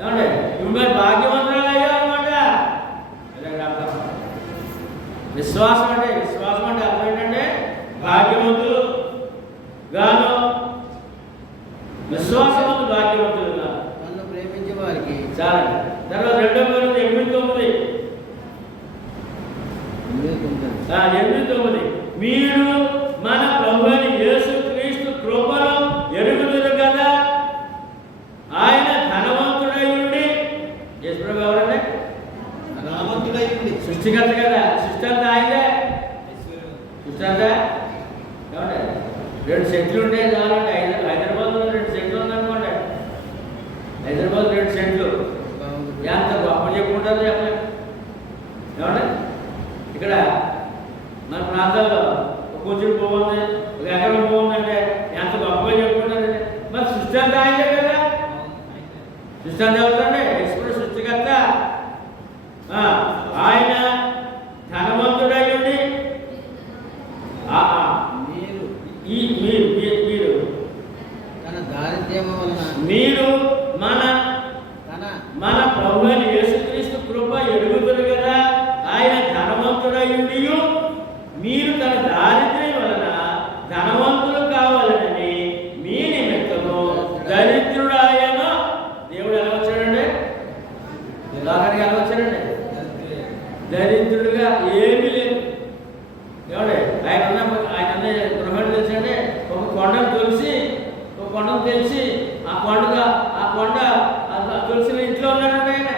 ఏమండి, నువ్వు మరి భాగ్యవంతురాలు అయ్యావు అనమాట. విశ్వాసం అంటే అర్థం ఏంటంటే భాగ్యవంతులు గాను, విశ్వాసవంతు భాగ్యవంతులు గాను నన్ను ప్రేమించే వారికి చాలండి. తర్వాత 2 కొరింథీయులు 8:9 మీరు మన ప్రభువైన యేసుక్రీస్తు కృపను ఎరుగుదురు కదా, ఆయన ధనవంతుడై ఉండి. యేసు ప్రభు ఎవరండి? ధనవంతుడై ఉండి సృష్టికర్త కదా, సృష్టి అంతా ఆయనే. సృష్టి అంతా ఏమంటే 2 సెంట్లు ఉంటే చాలండి. హైదరాబాద్లో 2 సెంట్లు ఉందనుకోండి, హైదరాబాద్ 2 సెంట్లు ఎంత గొప్ప చెప్పుకుంటారో చెప్పలేదు. ఏమంటే ఇక్కడ మన ప్రాంతాల్లో ఒక కొంచెం బాగుంది, ఒక ఎకరం బాగుందంటే ఎంత గొప్పగా చెప్పుకుంటారండి. మరి సృష్టి అంతా ఆయనే కదా, సృష్టి అంతా అవుతారండి. ఈశ్వరుడు సృష్టికర్త, ఆయన ధనవంతుడై ఉండి మీరు తన దారిద్ర్యము వలన మీరు మన ప్రభువైన యేసుక్రీస్తు కృప ఎరుగుదురు కదా, ఆయన ధనవంతుడై ఉండి మీరు తన దారిద్ర్యం వలన ధనవంతులు కావాలని మీ నిమిత్తము దరిద్రుడాయన. దేవుడు ఎలా వచ్చాడండి? లోకానికి ఎలా వచ్చాడండి? దరిద్రుడుగా ఏమీ లేదు. ఏమండి ఆయన గృహం తెలిసంటే ఒక కొండను తెలిసి ఆ కొండ తులసిన ఇంట్లో ఉన్నాడండి ఆయన.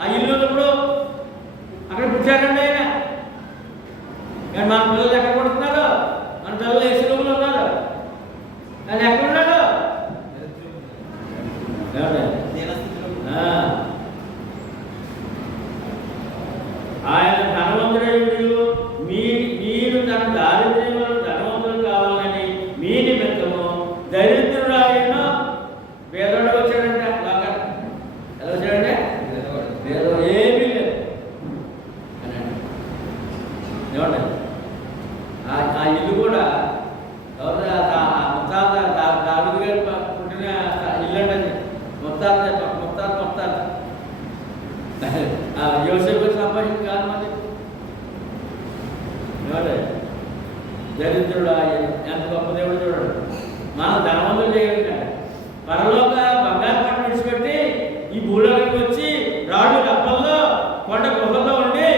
ఆ ఇల్లు ఉన్నప్పుడు అక్కడ పుట్టాడండి ఆయన. కానీ మన పిల్లలు ఎక్కడ పడుతున్నారు? మన పిల్లలు ఏ రూములు ఉన్నారు? ఆయన ఎక్కడున్నాడు? ఆయన ధనవంతుడై మీరు తన దారిద్ర్యంలో ధనవంతులు కావాలని మీ నిమిత్తము దరిద్రుడు ఆయన. పేదోడు వచ్చాడంటే ఎలా వచ్చాడంటే పేదోడు ఏమీ లేదు ఏమండి. ఆ ఇల్లు కూడా ముత్తాత దావీదు గారు పుట్టిన ఇల్లు అంటే ముత్తాత యోసేపు సంపాదించి కాదు మరి. ఏమండి దరిద్రుడు ఆయన ఎంత గొప్ప దేవుడు చూడండి. మనం ధనవంతులు చేయగలిగా పరలోక బంగారు పట్టు విడిచిపెట్టి ఈ భూలోకి వచ్చి రాళ్ళు కప్పల్లో కొండ గుహల్లో ఉండి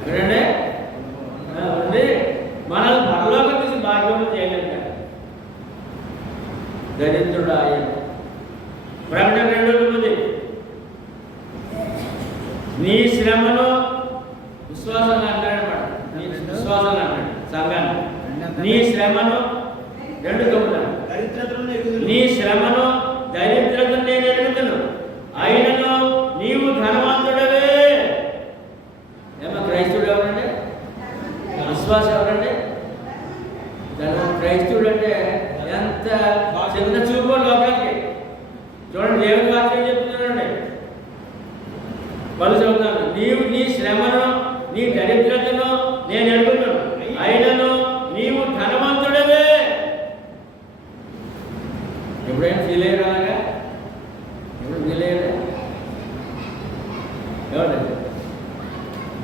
అక్కడండి ఉండి మనల్ని పరలోకం తీసి భాగ్యం చేయగలిగా దరిద్రుడు ఆయన. ప్రకటన 2:9 నీ శ్రమను విశ్వాసంగా అంటాడనమాట. నీ విశ్వాసంగా అంటున్నాడు సంఘాన్ని. నీ శ్రమను 2:9 దరిద్రతను ఎరుగుదును. నీ శ్రమను దరిద్రతను నేను ఎరుగుదును, అయినను నీవు ధనవంతుడవే. ఏమో క్రైస్తవుడు ఎవరండి? విశ్వాసం ఎవరండి? క్రైస్తవుడు అంటే ఎంత చిన్న చూపు లోకానికి. చూడండి, దేవుని వాక్యం చెప్తున్నానండి. పలు చెబుతున్నాను, నీవు నీ శ్రమను నీ దరిద్రతను నేను ఎరుగుతున్నాను, అయినను నీవు ధనవంతుడవే. ఎప్పుడైనా ఫీల్ అయ్యారు అలాగా? ఎప్పుడు ఫీల్ అయ్యారా? ఎవరండి?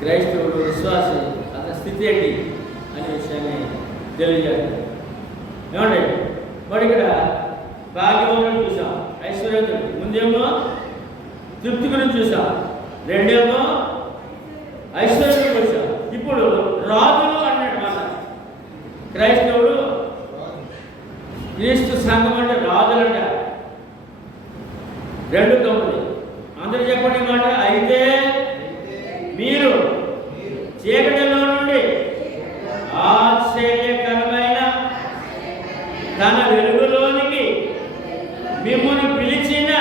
క్రైస్తవుడు విశ్వాసి అతని స్థితి ఏంటి అనే విషయాన్ని తెలియజేస్తారు. ఏమండి, మరి ఇక్కడ భాగ్యవంతుడు చూసాం, ఐశ్వర్యవంతుడు. ముందేమో తృప్తి గురించి చూసాం, రెండేమో ఐశ్వర్యం చూసాం. ఇప్పుడు రాజులు అన్నట్టు మాట. క్రైస్తవుడు క్రీస్తు సంఘం అంటే రాజులు అంట. 2:9 అందరూ చెప్పండి మాట. అయితే మీరు చీకటిలో నుండి ఆశ్చర్యకరమైన తన వెలుగులోనికి మిమ్మల్ని పిలిచిన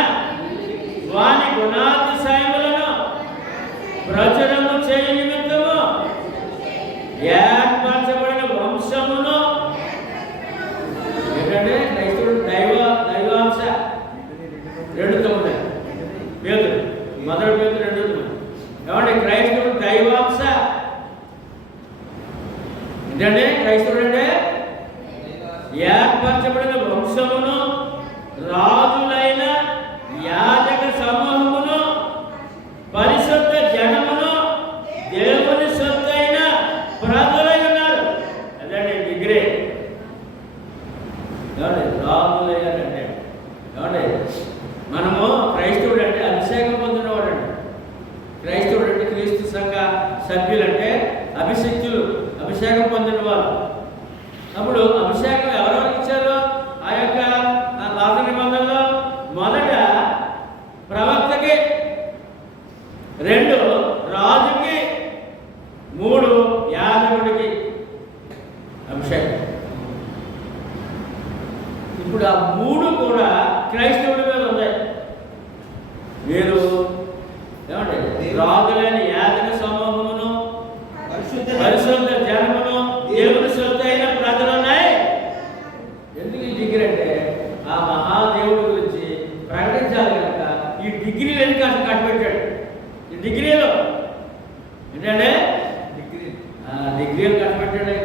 వాని గుణాతిశయములను ప్రచురము చేయ నిమిత్తము ఏర్పరచబడిన వంశమును. ఏంటంటే క్రైస్తవుడు దైవాంశ. 2:9 పేతురు, మొదటి పేతురు 2:9. ఏమంటే క్రైస్తవుడు దైవాంశ. ఏంటంటే క్రైస్తవుడు అంటే ఏర్పరచబడిన వంశమును, రాజులైన యాజక సమూహమును, పరిశుద్ధ జనమును, దేవుని సొత్తైన ప్రజలై ఉన్నారు. అదండి డిగ్రీ. ఏమండి రాజులయ్యారంటే ఏమండి మనము క్రైస్తవుడు అంటే అభిషేకం పొందినవాడు అండి. క్రైస్తవుడు అంటే క్రీస్తు సంఘ సభ్యులంటే అభిషిక్తులు, అభిషేకం పొందిన వారు. అప్పుడు అభిషేకం ఎవరెవరికి ఇచ్చారు? ఆ యొక్క పాత నిబంధనలో మొదట ప్రవక్తకి, 2 రాజుకి, 3 యాజకుడికి అభిషేకం. ఇప్పుడు ఆ 3 కూడా క్రైస్తవుడి మీద ఉన్నాయి. మీరు ఏమండి రాజులైన యాజక సమూహమును, పరిశుద్ధ జనమును, దేవుని సొత్తైన ప్రజలు ఉన్నాయి. ఎందుకు ఈ డిగ్రీ అంటే ఆ మహాదేవుడి గురించి ప్రకటించాలి కనుక ఈ డిగ్రీలు ఎందుకు అసలు కట్టబెట్టాడు. ఈ డిగ్రీలో ఏంటంటే డిగ్రీలు కట్టబెట్టాడు.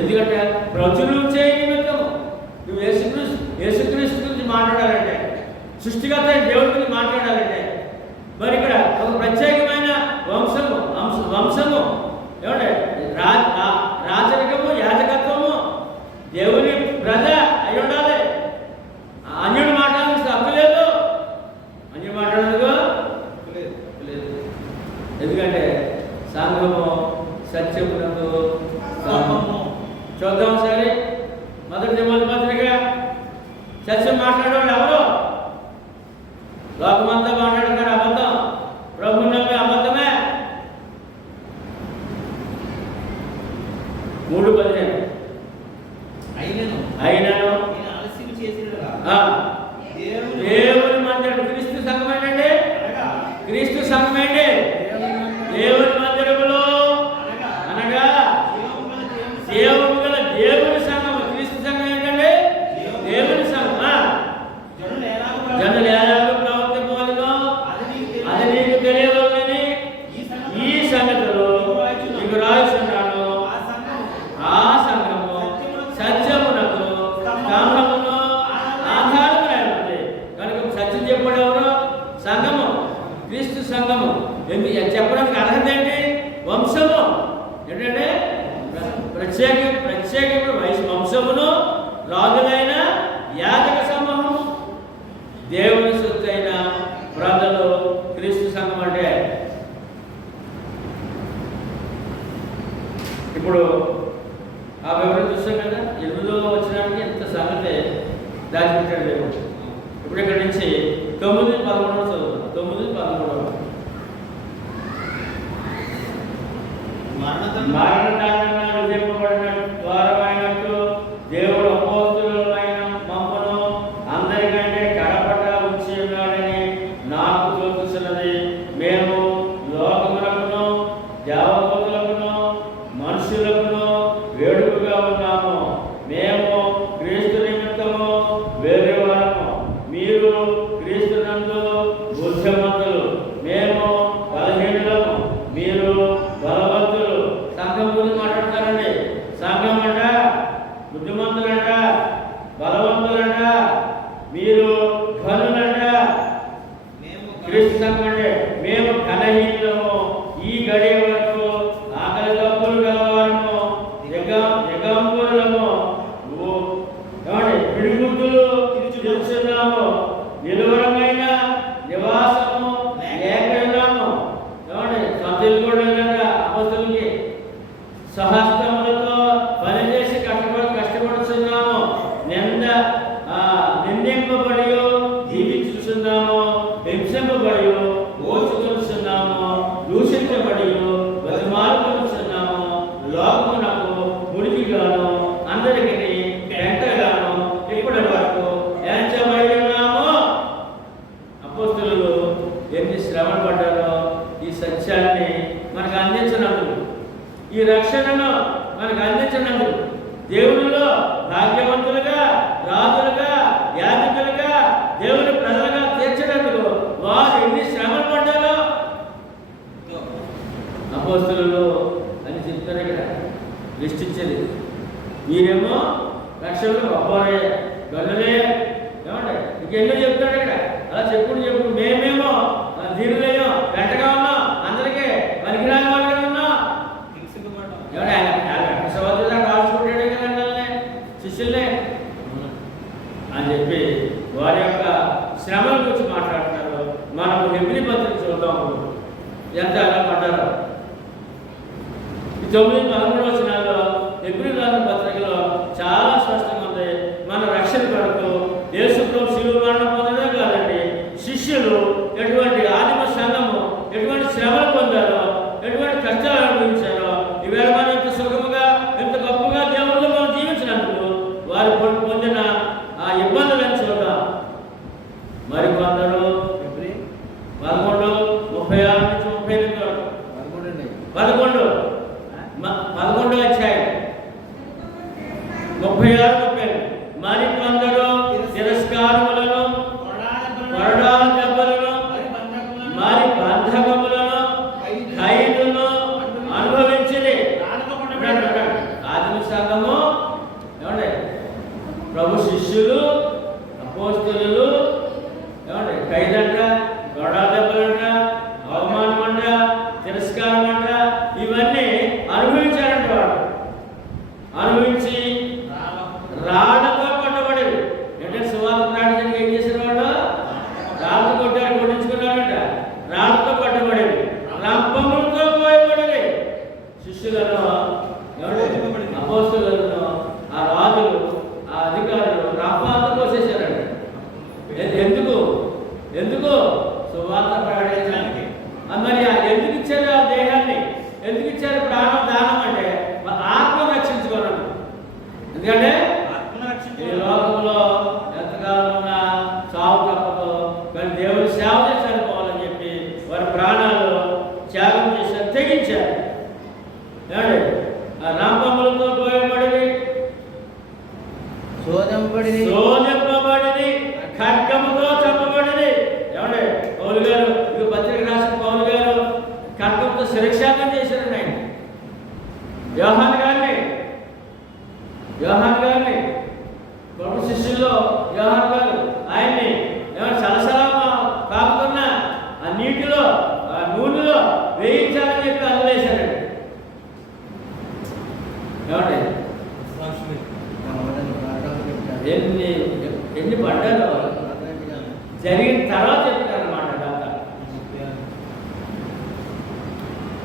ఎందుకంటే ప్రజలు చేయ నిమిత్తం నువ్వు యేసుక్రీస్తు గురించి మాట్లాడాలంటే, సృష్టికర్త దేవుడి గురించి మాట్లాడాలంటే, మరి ఇక్కడ ఒక ప్రత్యేకమైన వంశము ఏమంటే రాజరికము, యాజకత్వము, దేవుని ప్రజ అయి ఉండాలి. అన్యుడు మాట్లాడాల్సిన హక్కు లేదు. అన్యుడు మాట్లాడదు లేదు. ఎందుకంటే సంఘము సత్యమునకు స్తంభము. చూద్దాం సరే, మొదటి తిమోతి పత్రిక. సత్యం మాట్లాడేవాడు ఎవరు? లోకమంతా మాట్లాడుతున్నారు అబద్ధం, ప్రభువు నమ్మే అబద్ధమే. 3:15 అయినను దేవుని మందిరం. క్రీస్తు సంఘం ఏంటంటే క్రీస్తు సంఘం ఏంటి? దేవుని మందిరములో అనగా దేవుని గల దేవుని సంఘం. క్రీస్తు సంఘం ఏంటంటే దేవుని సంఘం. జనులు ఎలాగో ప్రవర్తింపవలెనో అది నీకు తెలియవలెనని ఈ సంగతులు నీకు రాయుచున్నాను. ఆ సంఘము సత్యమునకు స్తంభమును ఆధారమునై ఉంది. కనుక సత్యం చెప్పడం ఎవరు? సంఘము, క్రీస్తు సంఘము. ఎందుకు చెప్పడానికి అర్హత ఏంటి? వంశము. ఏంటంటే ప్రత్యేక వంశమును, రాజులైన యాజక సమూహము, దేవుని సొత్తైన ప్రజలు క్రీస్తు సంఘం అంటే. ఇప్పుడు ఆ వివరణ చూస్తాం కదా, 8వ వచనానికి ఇంత సంగతి దాచిపెట్టాడు దేవుడు. ఇప్పుడు ఇక్కడ నుంచి 9:13 చదువుతాం. 9:13 మరణదండన విధింపబడిన ద్వారమైనట్టు దేవుడు అపోస్తులైన మమ్మను అందరికంటే కడపట ఉంచి ఉన్నాడని నాకు తెలుస్తున్నది. మేము లోకములకును దేవదూతలకును మనుషులకును వేడుకగా ఉన్నాము. మేము క్రీస్తు నిమిత్తము వేరేవారము, మీరు క్రీస్తునందు బుద్ధిమంతులు. మేము బలహీనులము, మీరు బలవంతులు. సంఘం గురించి మాట్లాడతారండి. సంఘం అంట బుద్ధిమంతులంట, బలవంతులంట, మీరు ఘనులంట. క్రీస్తు సంఘం అంటే మేము ఘనహీనులము, ఈ గడియ వరకు ఆకలి తప్పులు గలవారము, దిగంబరులము, పిడిగుడ్డులు తెలుసున్నాము, నిలువరమైన నివాసము లేకున్నాము. సభ్యులు కూడా అపస్తులకి సహస్తములతో పనిచేసి కష్టపడుతున్నాము, నిందింపబడి జీవించుతున్నాము, హింసింపబడి ఓచుతున్నాము, దూషించబడి బతిమాలుతున్నాము, లోకమునకు మునికిగాను అందరికీ వెంటగాను ఇప్పటి వరకు ఎంచబడి ఉన్నాము. అపోస్తులు ఎన్ని శ్రమలు పడ్డారో ఈ సత్యాన్ని మనకు అందించినందుకు, ఈ రక్షణను మనకు అందించినందుకు, దేవునిలో భాగ్యవంతులుగా, రాజులుగా, యాజకులుగా, దేవుని ప్రజలుగా తీర్చినందుకు వారు ఎన్ని శ్రమలు పడ్డారో అపోస్తులు అని చెప్తారు. ఇక్కడ లిస్ట్ ఇచ్చేది. మీరేమో రక్షణలు గొప్పవారే, గొల్లలే, ఏమంటే ఇంకెన్నో చెప్తాడు ఇక్కడ. అలా చెప్పుడు మేమేమో ధీరులేమో వెంటగా ఉన్నాం, అందరికీ పనికిరాని వాళ్ళగా ఉన్నాం. ఏమంటే ఆయన సహోదరుగా రాసుకుంటాడే కదండి శిష్యుల్నే అని చెప్పి వారి యొక్క శ్రమల గురించి మాట్లాడుతున్నారు. మనము హెబ్రీ పత్రిక చూద్దాము ఎంత ఎలా పడ్డారో. ఈ 9-13 వచనాల్లో హెబ్రీ రాసిన పత్రికలో చాలా స్పష్టంగా ఉంది. మన రక్షణ కొరకు యేసుప్రభు శిలువ మరణం పొందడమే కాదండి, శిష్యులు ఎటువంటి ఆదిమ సంఘము ఎటువంటి శ్రమలు పొందారో, ఎటువంటి కష్టాలు అనుభవించారో, ఈవేళ మనం ఎంత సుఖముగా ఎంత గొప్పగా దేవుళ్ళు మనం జీవించినందుకు వారు పొందిన ఆ ఇబ్బందులను చూద్దాం. మరి కొందరు 11:36-38 వరకు 11 అధ్యాయం 36-38. మరి కొందరు తిరస్కారములను, కొరడాల దెబ్బలను, మరి బంధకములను, ఖైదును అనుభవించింది. ఆదిమ సంఘము ఏమండి ప్రభు శిష్యులు, అపోస్తులు ఏమండి ఖైదంట, కొరడాల దెబ్బలంట, అవమానం అంట, తిరస్కారం అంట, ఇవన్నీ అనుభవించారంట. వాడు అనుభవించి రాళ్లతో కొట్టబడేది. అంటే సువార్త ప్రకటించడానికి ఏం చేసిన వాడు రాళ్ళతో కొట్టించుకున్నారంట. రాళ్లతో కొట్టబడేది, రంపములతో కోయబడేది. శిష్యులను అపోస్తులను ఆ రాజులు ఆ అధికారులు రంపాలతో కోసేశారంట. ఎందుకు సువార్త ప్రకటించడానికి. మరి ఎందుకు ఇచ్చారు ఆ దేహాన్ని, ఎందుకు ఇచ్చారు ప్రాణం దానం అంటే ఆత్మ రక్షించుకోవడం. ఎందుకంటే ఈ లోకంలో ఎంతకాలం ఉన్నా చావు తప్పదు, కానీ దేవుని సేవ చేసి చనిపోవాలని చెప్పి వారి ప్రాణాలు త్యాగం చేసి తెగించారు. ఏమండి ఆ రాంపములతో పోయబడి శోధింపబడి ఖడ్గముతో చంపబడి. ఏమండి పౌలు గారు ఇది పత్రిక రాసిన పౌలు గారు ఖడ్గంతో శిరక్షాంతం చేశారండి. ఆయన యోహాను గారిని ప్రభు శిష్యుల్లో యోహాను గారు ఆయన్ని సలసలా కాపుతున్న ఆ నీటిలో ఆ నూనెలో వేయించాలని చెప్పి అందులేశారండి. ఏమండి ఎన్ని పడ్డారో జరిగిన తర్వాత చెప్తారన్నమాట.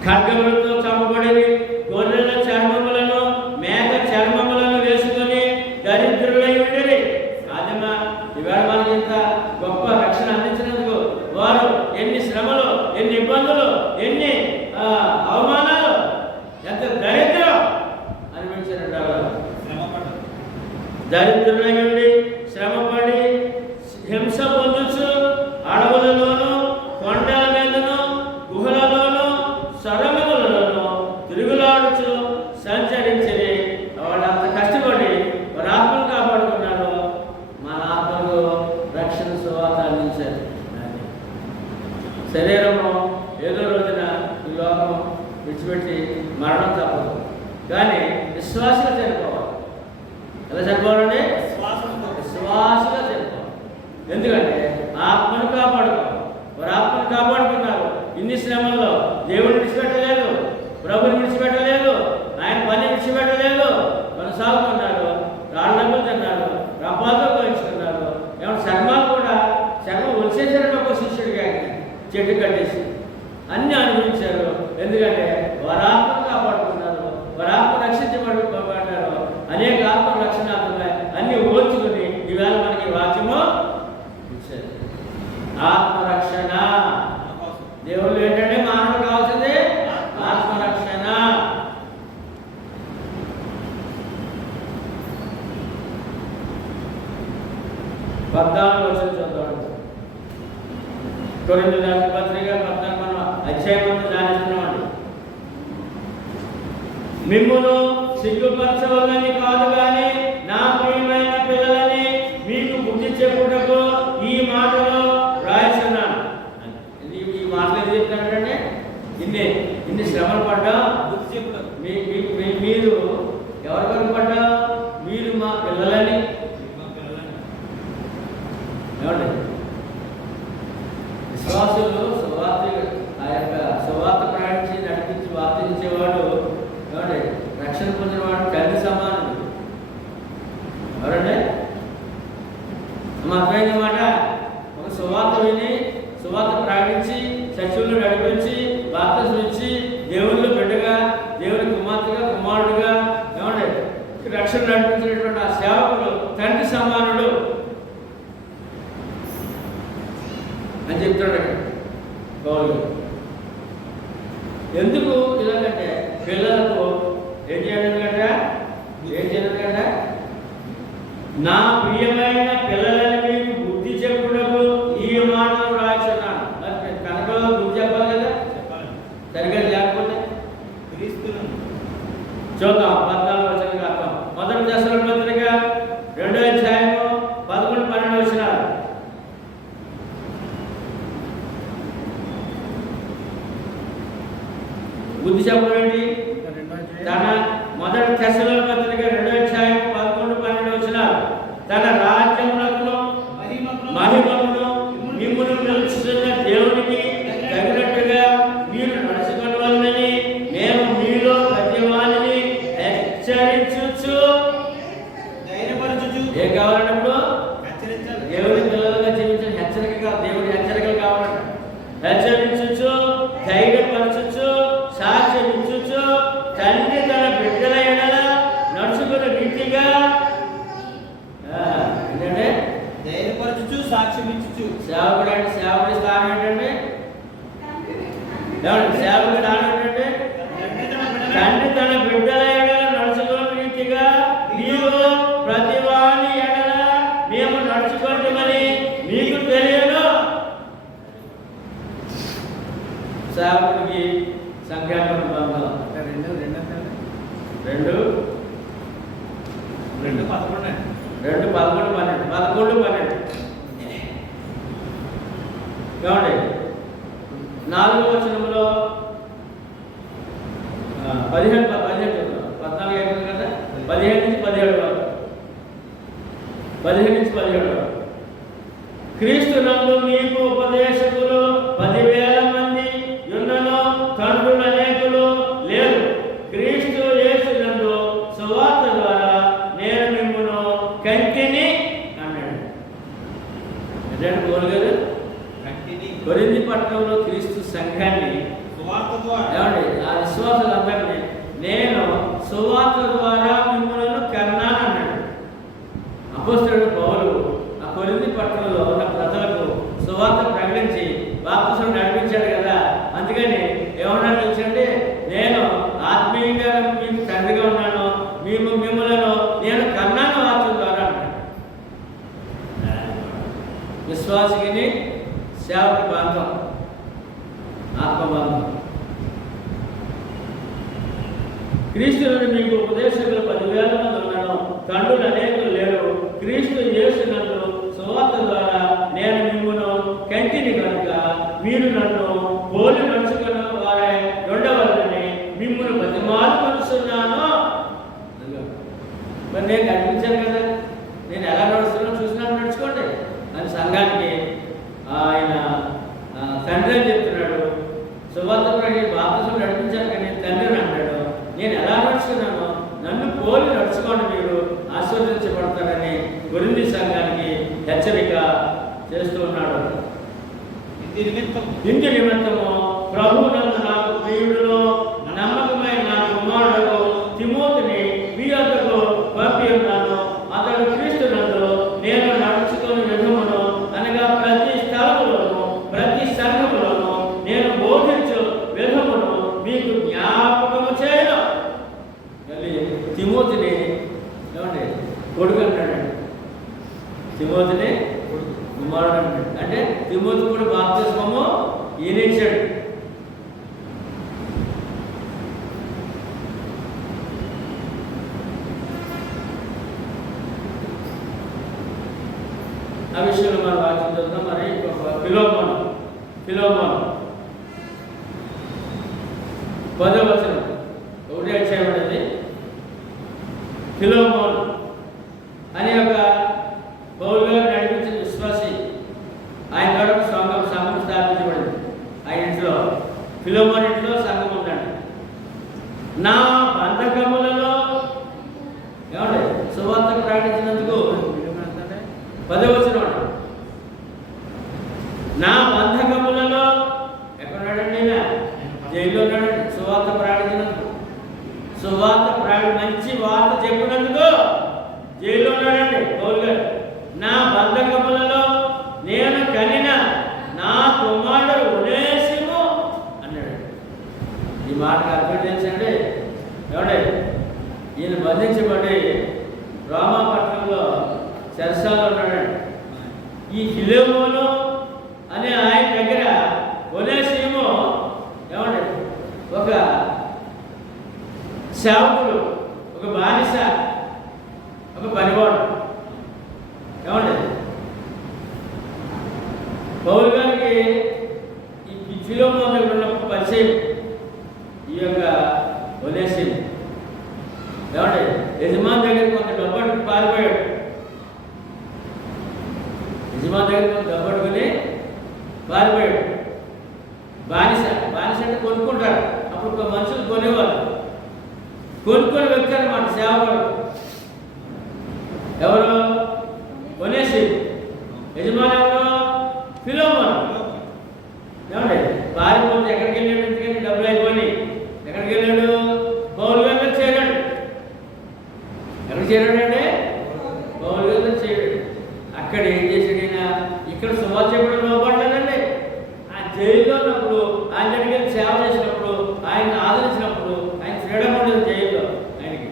ఖడ్గములతో చంపబడి గొర్రెల చర్మములను, మేక చర్మములను వేసుకొని దరిద్రులై ఉండేది. ఆదిమా ఈవేళ మనకి ఇంత గొప్ప రక్షణ అందించినందుకు వారు ఎన్ని శ్రమలు, ఎన్ని ఇబ్బందులు, ఎన్ని అవమానాలు, ఎంత దరిద్రులై ఉండి శ్రమపడి హింస పొందుచు అడవులలోను కొండల మీదను గుహలలోను సొరంగములలోను తిరుగులాడుచు సంచరించిరి. వాళ్ళంత కష్టపడి వారి ఆత్మను కాపాడుకున్నారు. మన ఆత్మకు రక్షణ సువార్త అందించారు. శరీరము ఏదో రోజున ఈ లోకం విడిచిపెట్టి మరణం తప్పదు, కానీ విశ్వాసంగా చనిపోవాలి. ఎలా చనిపోవాలండి? విశ్వాసంగా చనిపోవాలి. ఎందుకంటే ఆత్మను కాపాడుకోవాలి. వారు ఆత్మను కాపాడుకున్నారు. ఇన్ని శ్రమల్లో దేవుడిని విడిచిపెట్టలేదు, ప్రభుని విడిచిపెట్టలేదు, ఆయన పని విడిచిపెట్టలేదు, కొనసాగుతున్నారు. రాళ్ళకు తిన్నారు, రపాలతో పోయించుకున్నారు. ఏమన్నా చర్మాలు కూడా చర్మం వచ్చేసారంటే ఒక శిష్యుడికి ఆయన చెట్టు కట్టేసి అన్నీ అనుభవించారు. ఎందుకంటే వారి ఆత్మను కాపాడుకున్నారు, వారి ఆత్మ రక్షించబడ్డారు. అనేక ఆత్మ రక్షణాత్మక అన్ని ఓర్చుకుని ఈవేళ మనకి వాక్యము ఇచ్చారు. ఆత్మరక్షణ దేవుళ్ళు ఏంటంటే మానవుడు కావాల్సింది ఆత్మరక్షణ. పద్నాలుగు వచ్చి చూద్దాం. కొరింథీ రాసిన పత్రిక 14 మనం అధ్యాయం ధ్యానిస్తున్నామండి. మిమ్మును సిగ్గుపరచవలని కాదు కానీ నా ప్రియమైన పిల్లలని మీకు బుద్ధి చెప్పుటకు ఈ మాటలు రాయిస్తున్నాను. ఈ మాటలు ఏం చెప్తానంటే ఇన్ని శ్రమలు పడ్డా బుద్ధి చెప్పుట మీరు ఎవరి వరకు పడ్డా మీరు మా పిల్లలని ఏమండి? విశ్వాసులు సువార్త ఆ యొక్క సువార్త ప్రయాణించి నడిపించి వార్తించేవాడు ఏమండి? రక్షణ పొందినవాడు తండ్రి సమానుడు. ఎవరండి? అర్థమైంది మాట. ఒక సువార్త విని సువార్త ప్రకటించి చర్చల్లో నడిపించి బాప్తిసం ఇచ్చి దేవుళ్ళు బిడ్డగా దేవుని కుమార్తెగా కుమారుడుగా ఏమండి రక్షణ నడిపించినటువంటి ఆ సేవకుడు తండ్రి సమానుడు అని చెప్తాడు పౌలు. ఎందుకు ఇలాగంటే పిల్లలకు ఏం చేయడం కంటే నా ప్రియమైన పిల్లలని మీకు బుద్ధి చెప్పుటకు ఈ మాటలు రాస్తున్నాను. మరి కనుక బుద్ధి చెప్పాలి కదా, సరిగ్గా లేకపోతే చూద్దాం. 14 వచనం అర్థం. మొదటి దశలోని పత్రిక 2వ అధ్యాయము 11-12 వచనాలు. బుద్ధి చెప్పడం ఏంటి? తన మొదటి దశలోని పత్రిక 2వ అధ్యాయం 11-12 వచనాలు. తన రాజ్యములకు మహిమను మిమ్మును పిలుచుతున్న దేవునికి తగినట్టుగా మీరు నడుచుకోవాలని మేము మీలో ప్రతి వారిని హెచ్చరించుచు ఏం కావాలన్నప్పుడు దేవుడి పిల్లలుగా జీవించిన హెచ్చరిక, దేవుడి హెచ్చరికలు కావాలంట. హెచ్చరించుచు, ధైర్యపరచుచు, సాక్ష్యం ఇచ్చుచు, తండ్రి తన బిడ్డల ఎడల నడుచుకున్న రీతిగా ఏంటంటే ధైర్యపరచుచు, సాక్ష్యం ఇచ్చుచు. సేవకుడు అంటే సేవకుడి స్థానం ఏంటంటే సేవకుడి స్థానం ఏంటంటే తండ్రి తన బిడ్డల ఎడల నడుచుకున్న రీతిగా మీరు ప్రతి వాని ఎడల మేము నడుచుకోవటమని మీకు తెలియదు. సేవకుడికి సంఖ్యాపన బంధం 2:11-12 ఏమండి? 4వ వచనంలో 15 14 అయిపోయింది కదా, 15-17 వరకు 15-17 వరకు. క్రీస్తు నందు మీకు ఉపదేశకులు 10,000 మంది ఉన్నను, తండ్రులు అనేకులు లేరు. క్రీస్తు యేసు నందు సువార్త ద్వారా నేను మిమ్మును కంటిని అన్నాడు. ఏంటంటే గోలుగారు కొరింథీ పట్టణంలో క్రీస్తు సంఘాన్ని ఏమండి ఆ విశ్వాసులందరినీ నేను సువార్త ద్వారా మిమ్మల్ని కన్నాను అన్నాడు. అపోస్తలుడు పౌలు ఆ కొరింథీ పట్టణంలో ఉన్న ప్రజలకు సువార్త ప్రకటించి బాప్తిసం నడిపించాడు కదా. అందుకని ఏమన్నా తెలుసండి, నేను ఆత్మీయంగా మీకు తండ్రిగా ఉన్నాను, మిమ్మల్ని నేను కన్నాను వాక్యం ద్వారా. క్రీస్తు నుండి మీకు ఉపదేశకులు 10,000 మంది ఉన్నాను, తండ్రులు అనేకులు లేరు. క్రీస్తు యేసునందు సువార్త ద్వారా నేను మిమ్మును కంటిని కనుక మీరు నన్ను పోలి నడుచుకున్న వారే ఉండవాలని మిమ్మును బతిమాలుకొనుచున్నాను. మరి నేను కనిపించాను కదా, నేను ఎలా నడుస్తున్నాను చూసినాను, నడుచుకోండి అని సంఘానికి ఆయన తండ్రి అని చెప్తున్నాడు. సువార్త బాప్తిసం నడిపించాను కానీ తండ్రిని అంటాడు. నేను ఎలా నడుచుకున్నానో నన్ను పోలి నడుచుకోండి, మీరు ఆశీర్వదించబడతారని కొరింథీ సంఘానికి హెచ్చరిక చేస్తూ ఉన్నాడు. ఇందు నిమిత్తము ప్రభువునందు నాకు ప్రియుడును నమ్మకమైన నా కుమారుడు తిమోతిని మీ వద్దకు పంపి ఉన్నాను. అతడు క్రీస్తునందు నేను నడుచుకుని విధమును అనగా ప్రతి స్థలములోను ప్రతి సంఘములోను నేను బోధించు విధమును మీకు జ్ఞాపకము చేయను. మళ్ళీ తిమోతిని ఏమండి కొడుకు అంటాడండి, తిమోతిని కుమారుడు అంటాడు. అంటే తిమోతి కూడా బాప్తిస్మము ఈయనిచ్చాడు. ఆ విషయంలో మనం వాక్యం చూద్దాం. మరి ఫిలోమోను 10వ వచనం 1వ అధ్యాయం అనేది ఫిలోమోను అని ఒక పౌలు గారు నడిపించిన విశ్వాసి, ఆయన ద్వారా సంఘం స్థాపించబడింది. ఆయన ఇంట్లో ఫిలోమోను ఇంట్లో సంఘం ఉందండి. నా బంధకములలో ఏమండి సువార్త ప్రకటించినందుకు 10వ వచనం అండి, నా బంధకములలో ఎక్కడున్నాడండి? ఆయన జైల్లో ఉన్నాడండి. సువార్త ప్రకటించినందుకు, మంచి వార్త చెప్పినందుకు జైల్లో ఉన్నాడండి పౌలు గారు. నా బంధకములలో నేను కనిన నా కుమారుడు ఒనేసిము అన్నాడు. ఈ మాటకు అర్థం తెలుసండి ఏమండి? ఈయన బంధించబడి రోమాపట్నంలో చెరసాలలో ఉన్నాడండి. ఈ ఫిలోమోను అనే ఆయన దగ్గర ఒనేసిము ఏమండి ఒక సేవకుడు, ఒక బానిస, ఒక పనివాడు. ఏమండి పౌలు గారికి ఈ ఫిలోమోను దగ్గర ఉన్నప్పుడు పరిచయం ఈ యొక్క ఒనేసిము. ఏమండి యజమాని దగ్గర కొంత డబ్బు పారిపోయాడు. యజమాని దగ్గర కొంత డబ్బు పట్టుకుని పారిపోయాడు. బానిస అంటే కొనుక్కుంటారు. అప్పుడు మనుషులు కొనేవారు, కొనుక్కొని వ్యక్తి అన్నమాట సేవకుడు. ఎవరు? ఒనేసిము. యజమాని ఎవరు? ఫిలోమోను. ఏమండి పారిపోతే ఎక్కడికి వెళ్ళాడు? ఎందుకంటే డబ్బులు అయిపోయి ఎక్కడికి వెళ్ళాడు? పౌలు గారి దగ్గర చేరాడు. ఎక్కడ చేరాడంటే పౌలు గారి దగ్గర చేరాడు. అక్కడ ఏం చేశాడు? ఇక్కడ సువార్త చెప్పడం లోపడలేదండి. ఆ జైల్లో ఉన్నప్పుడు ఆయన దగ్గరికి సేవ చేసినప్పుడు, ఆయన ఆదరించినప్పుడు ఆయన ఫ్రీడమ్ ఉండేది. జైల్లో ఆయనకి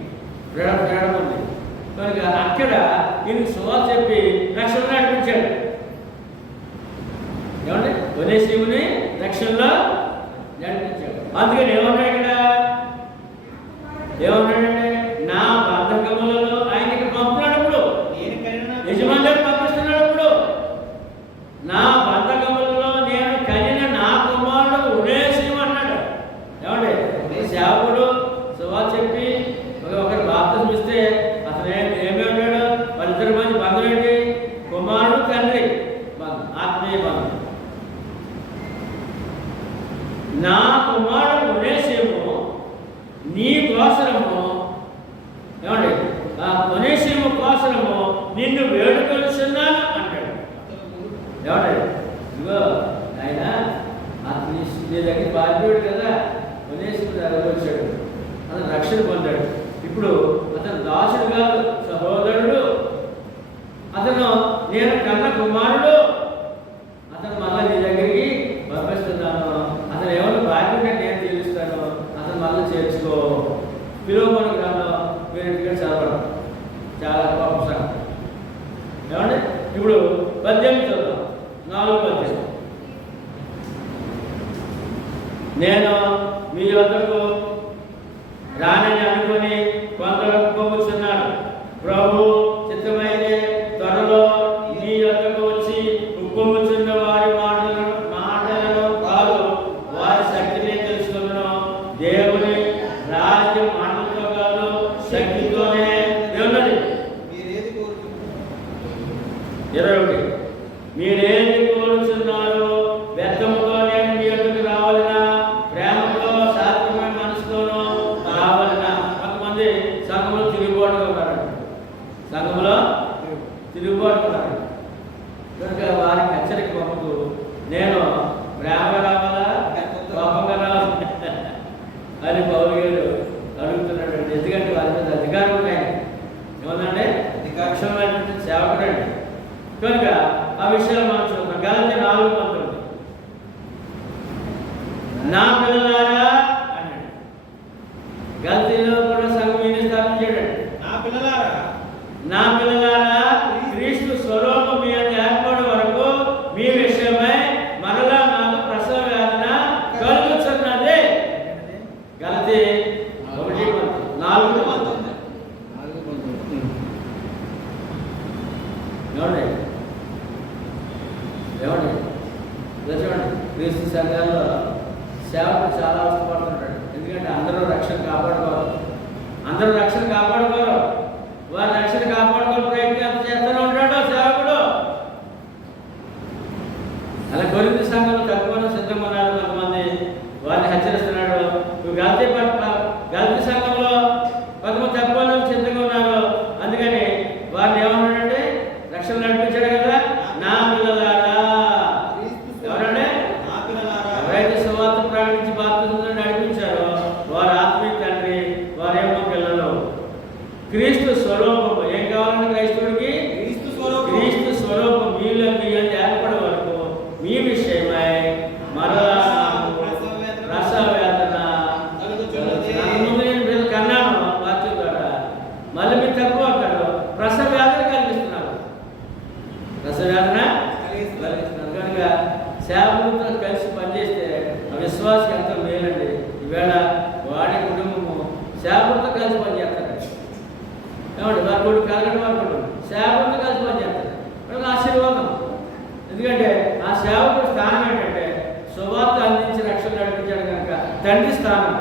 ఫ్రీడమ్ ఉంది కనుక అక్కడ ఈయనకి సువార్త చెప్పి రక్షణ నడిపించాడు. ఏమంటే ఒనేసిముని రక్షణలో నడిపించాడు. అందుకని ఏమన్నాడు ఇక్కడ? ఏమన్నాడంటే నా బంధకములలో ఆయనకి పంపుతున్నాడు. యజమాని గారు పంపిస్తున్నాడు. ఇప్పుడు నా బంధకములలో నేను కనిన నా కుమారుడు ఒనేసిము అన్నాడు. ఏమండి సేవకుడు సువార్త చెప్పి ఒకరు బాప్తిసం ఇస్తే అతను ఏమి ఉన్నాడు? వాళ్ళిద్దరి మంది బంధువు ఏంటి? కుమారుడు తండ్రి బంధం, ఆత్మీయ బంధం. నా కుమారుడు ఒనేసిము నీ కోసరము, ఏమండి ఒనేసిము కోసరము నిన్ను వేడుకొలుచున్నాను అంటాడు. ఏమండి ఇదిగో ఆయన నీ దగ్గర పారిపోయాడు కదా, ఒనేసిము దగ్గర వచ్చాడు, అతను రక్షణ పొందాడు. ఇప్పుడు అతను దాసుడు కాదు, సహోదరుడు. అతను నేను కన్న కుమారుడు. అతను మళ్ళీ నీ దగ్గరికి పంపిస్తున్నాను. అతను ఎవరు బాధ్యత నేను తీరుస్తాను. అతను మళ్ళీ చేర్చుకో. ఫిలోమోను గ్రంథం మీరు ఇంటికి చదవడం చాలా గొప్ప సంగతి. ఏమండి ఇప్పుడు 18 చదువుతాం. 4:18 నేను మీ వద్దకు రానని 21 మీరేమి కోరుచున్నారో వ్యర్థముతో నేను మీ యొద్దకు రావాలనా, ప్రేమతో సాత్వికమైన మనసుతోనూ రావాలనా. కొంతమంది సంఘంలో తిరుగుబాటుగా ఉన్నారండి, సంఘంలో తిరుగుబాటు ఉన్నారు కనుక వారికి హెచ్చరిక పంపుతూ నేను ప్రేమగా రావాలా కోపంగా రావాలా అని పౌలు గారు అడుగుతున్నాడు. ఎందుకంటే వారి మీద అధికారం ఉన్నాయి, ఏమన్నాంటే అధికారమైనటువంటి సేవకుడండి. కనుక ఆ విషయాలు మనం చూద్దాం. గలతీ 4:19 నా పిల్లలారా అన్నాడు. గలతీలో కూడా సంఘం ఏం స్థాపించాడండి? నా పిల్లలారా నా పిల్లలారా క్రీస్తు స్వరూపం మీ అందు ఏర్పడే వరకు మీ విషయమై మరలా నాకు ప్రసవ వేదన కలుగుతున్నది. గలతీ 1:4 ఏమండి ఏమండి చూడండి, క్రీస్తు సంఘాల్లో సేవకు చాలా అవసరపడుతుంటాడు. ఎందుకంటే అందరూ రక్షణ కాపాడుకోరు, అందరూ రక్షణ కాపాడుకోరు. వారి రక్షణ కాపాడుకోవడం ప్రయత్నం చేస్తూనే ఉంటాడు సేవకుడు. అలా కొరింథీ సంఘంలో తక్కువ సిద్ధంగా ఉన్నారు కొంతమంది, వారిని హెచ్చరిస్తున్నాడు. నువ్వు గలతీ సంఘంలో కొంతమంది తక్కువ సిద్ధంగా ఉన్నారు, అందుకని వారిని ఏమన్నాడంటే రక్షణ నడిపించాడు కదా. నా పిల్లలారా ఎవరంటే ఎవరైతే సువార్త ప్రకటించి బాప్తిజం నడిపించారో వారి ఆత్మీయ తండ్రి, వారేమో పిల్లలు. క్రీస్తు స్వరూపము ఏం కావాలంటే క్రైస్తవుడికి క్రీస్తు స్వరూపం మీలో మీ అందు ఏర్పడే వరకు మీ విషయమై మరలా ప్రసవ వేదన ముందు నేను కన్నాను వాక్యం ద్వారా, మళ్ళీ మీరు తక్కువ అంటారు. ప్రసవ వేదన కలిగిస్తున్నారు, ప్రసవ వేదన కలిగిస్తున్నారు. కనుక సేవకులతో కలిసి పనిచేస్తే ఆ విశ్వాసం ఎంతో మేలండి. ఈవేళ వాడి కుటుంబము సేవకులతో కలిసి పనిచేస్తారు. ఏమంటే వారి కొడుకు కలగడం వారి కొడుకు సేవకులతో కలిసి పనిచేస్తారు. వాళ్ళకి ఆశీర్వాదం. ఎందుకంటే ఆ సేవకుడు స్థానం ఏంటంటే సువార్త అందించి రక్షణ నడిపించాడు కనుక తండ్రి స్థానం.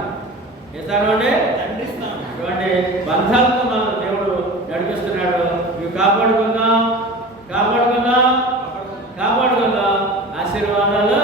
ఏ స్థానం అంటే తండ్రి స్థానం. ఇటువంటి బంధాలతో మనం దేవుడు నడిపిస్తున్నాడు. ఇవి కాపాడుకుందాం, కాపాడుకుందాం, కాపాడుకుందాం. ఆశీర్వాదాలు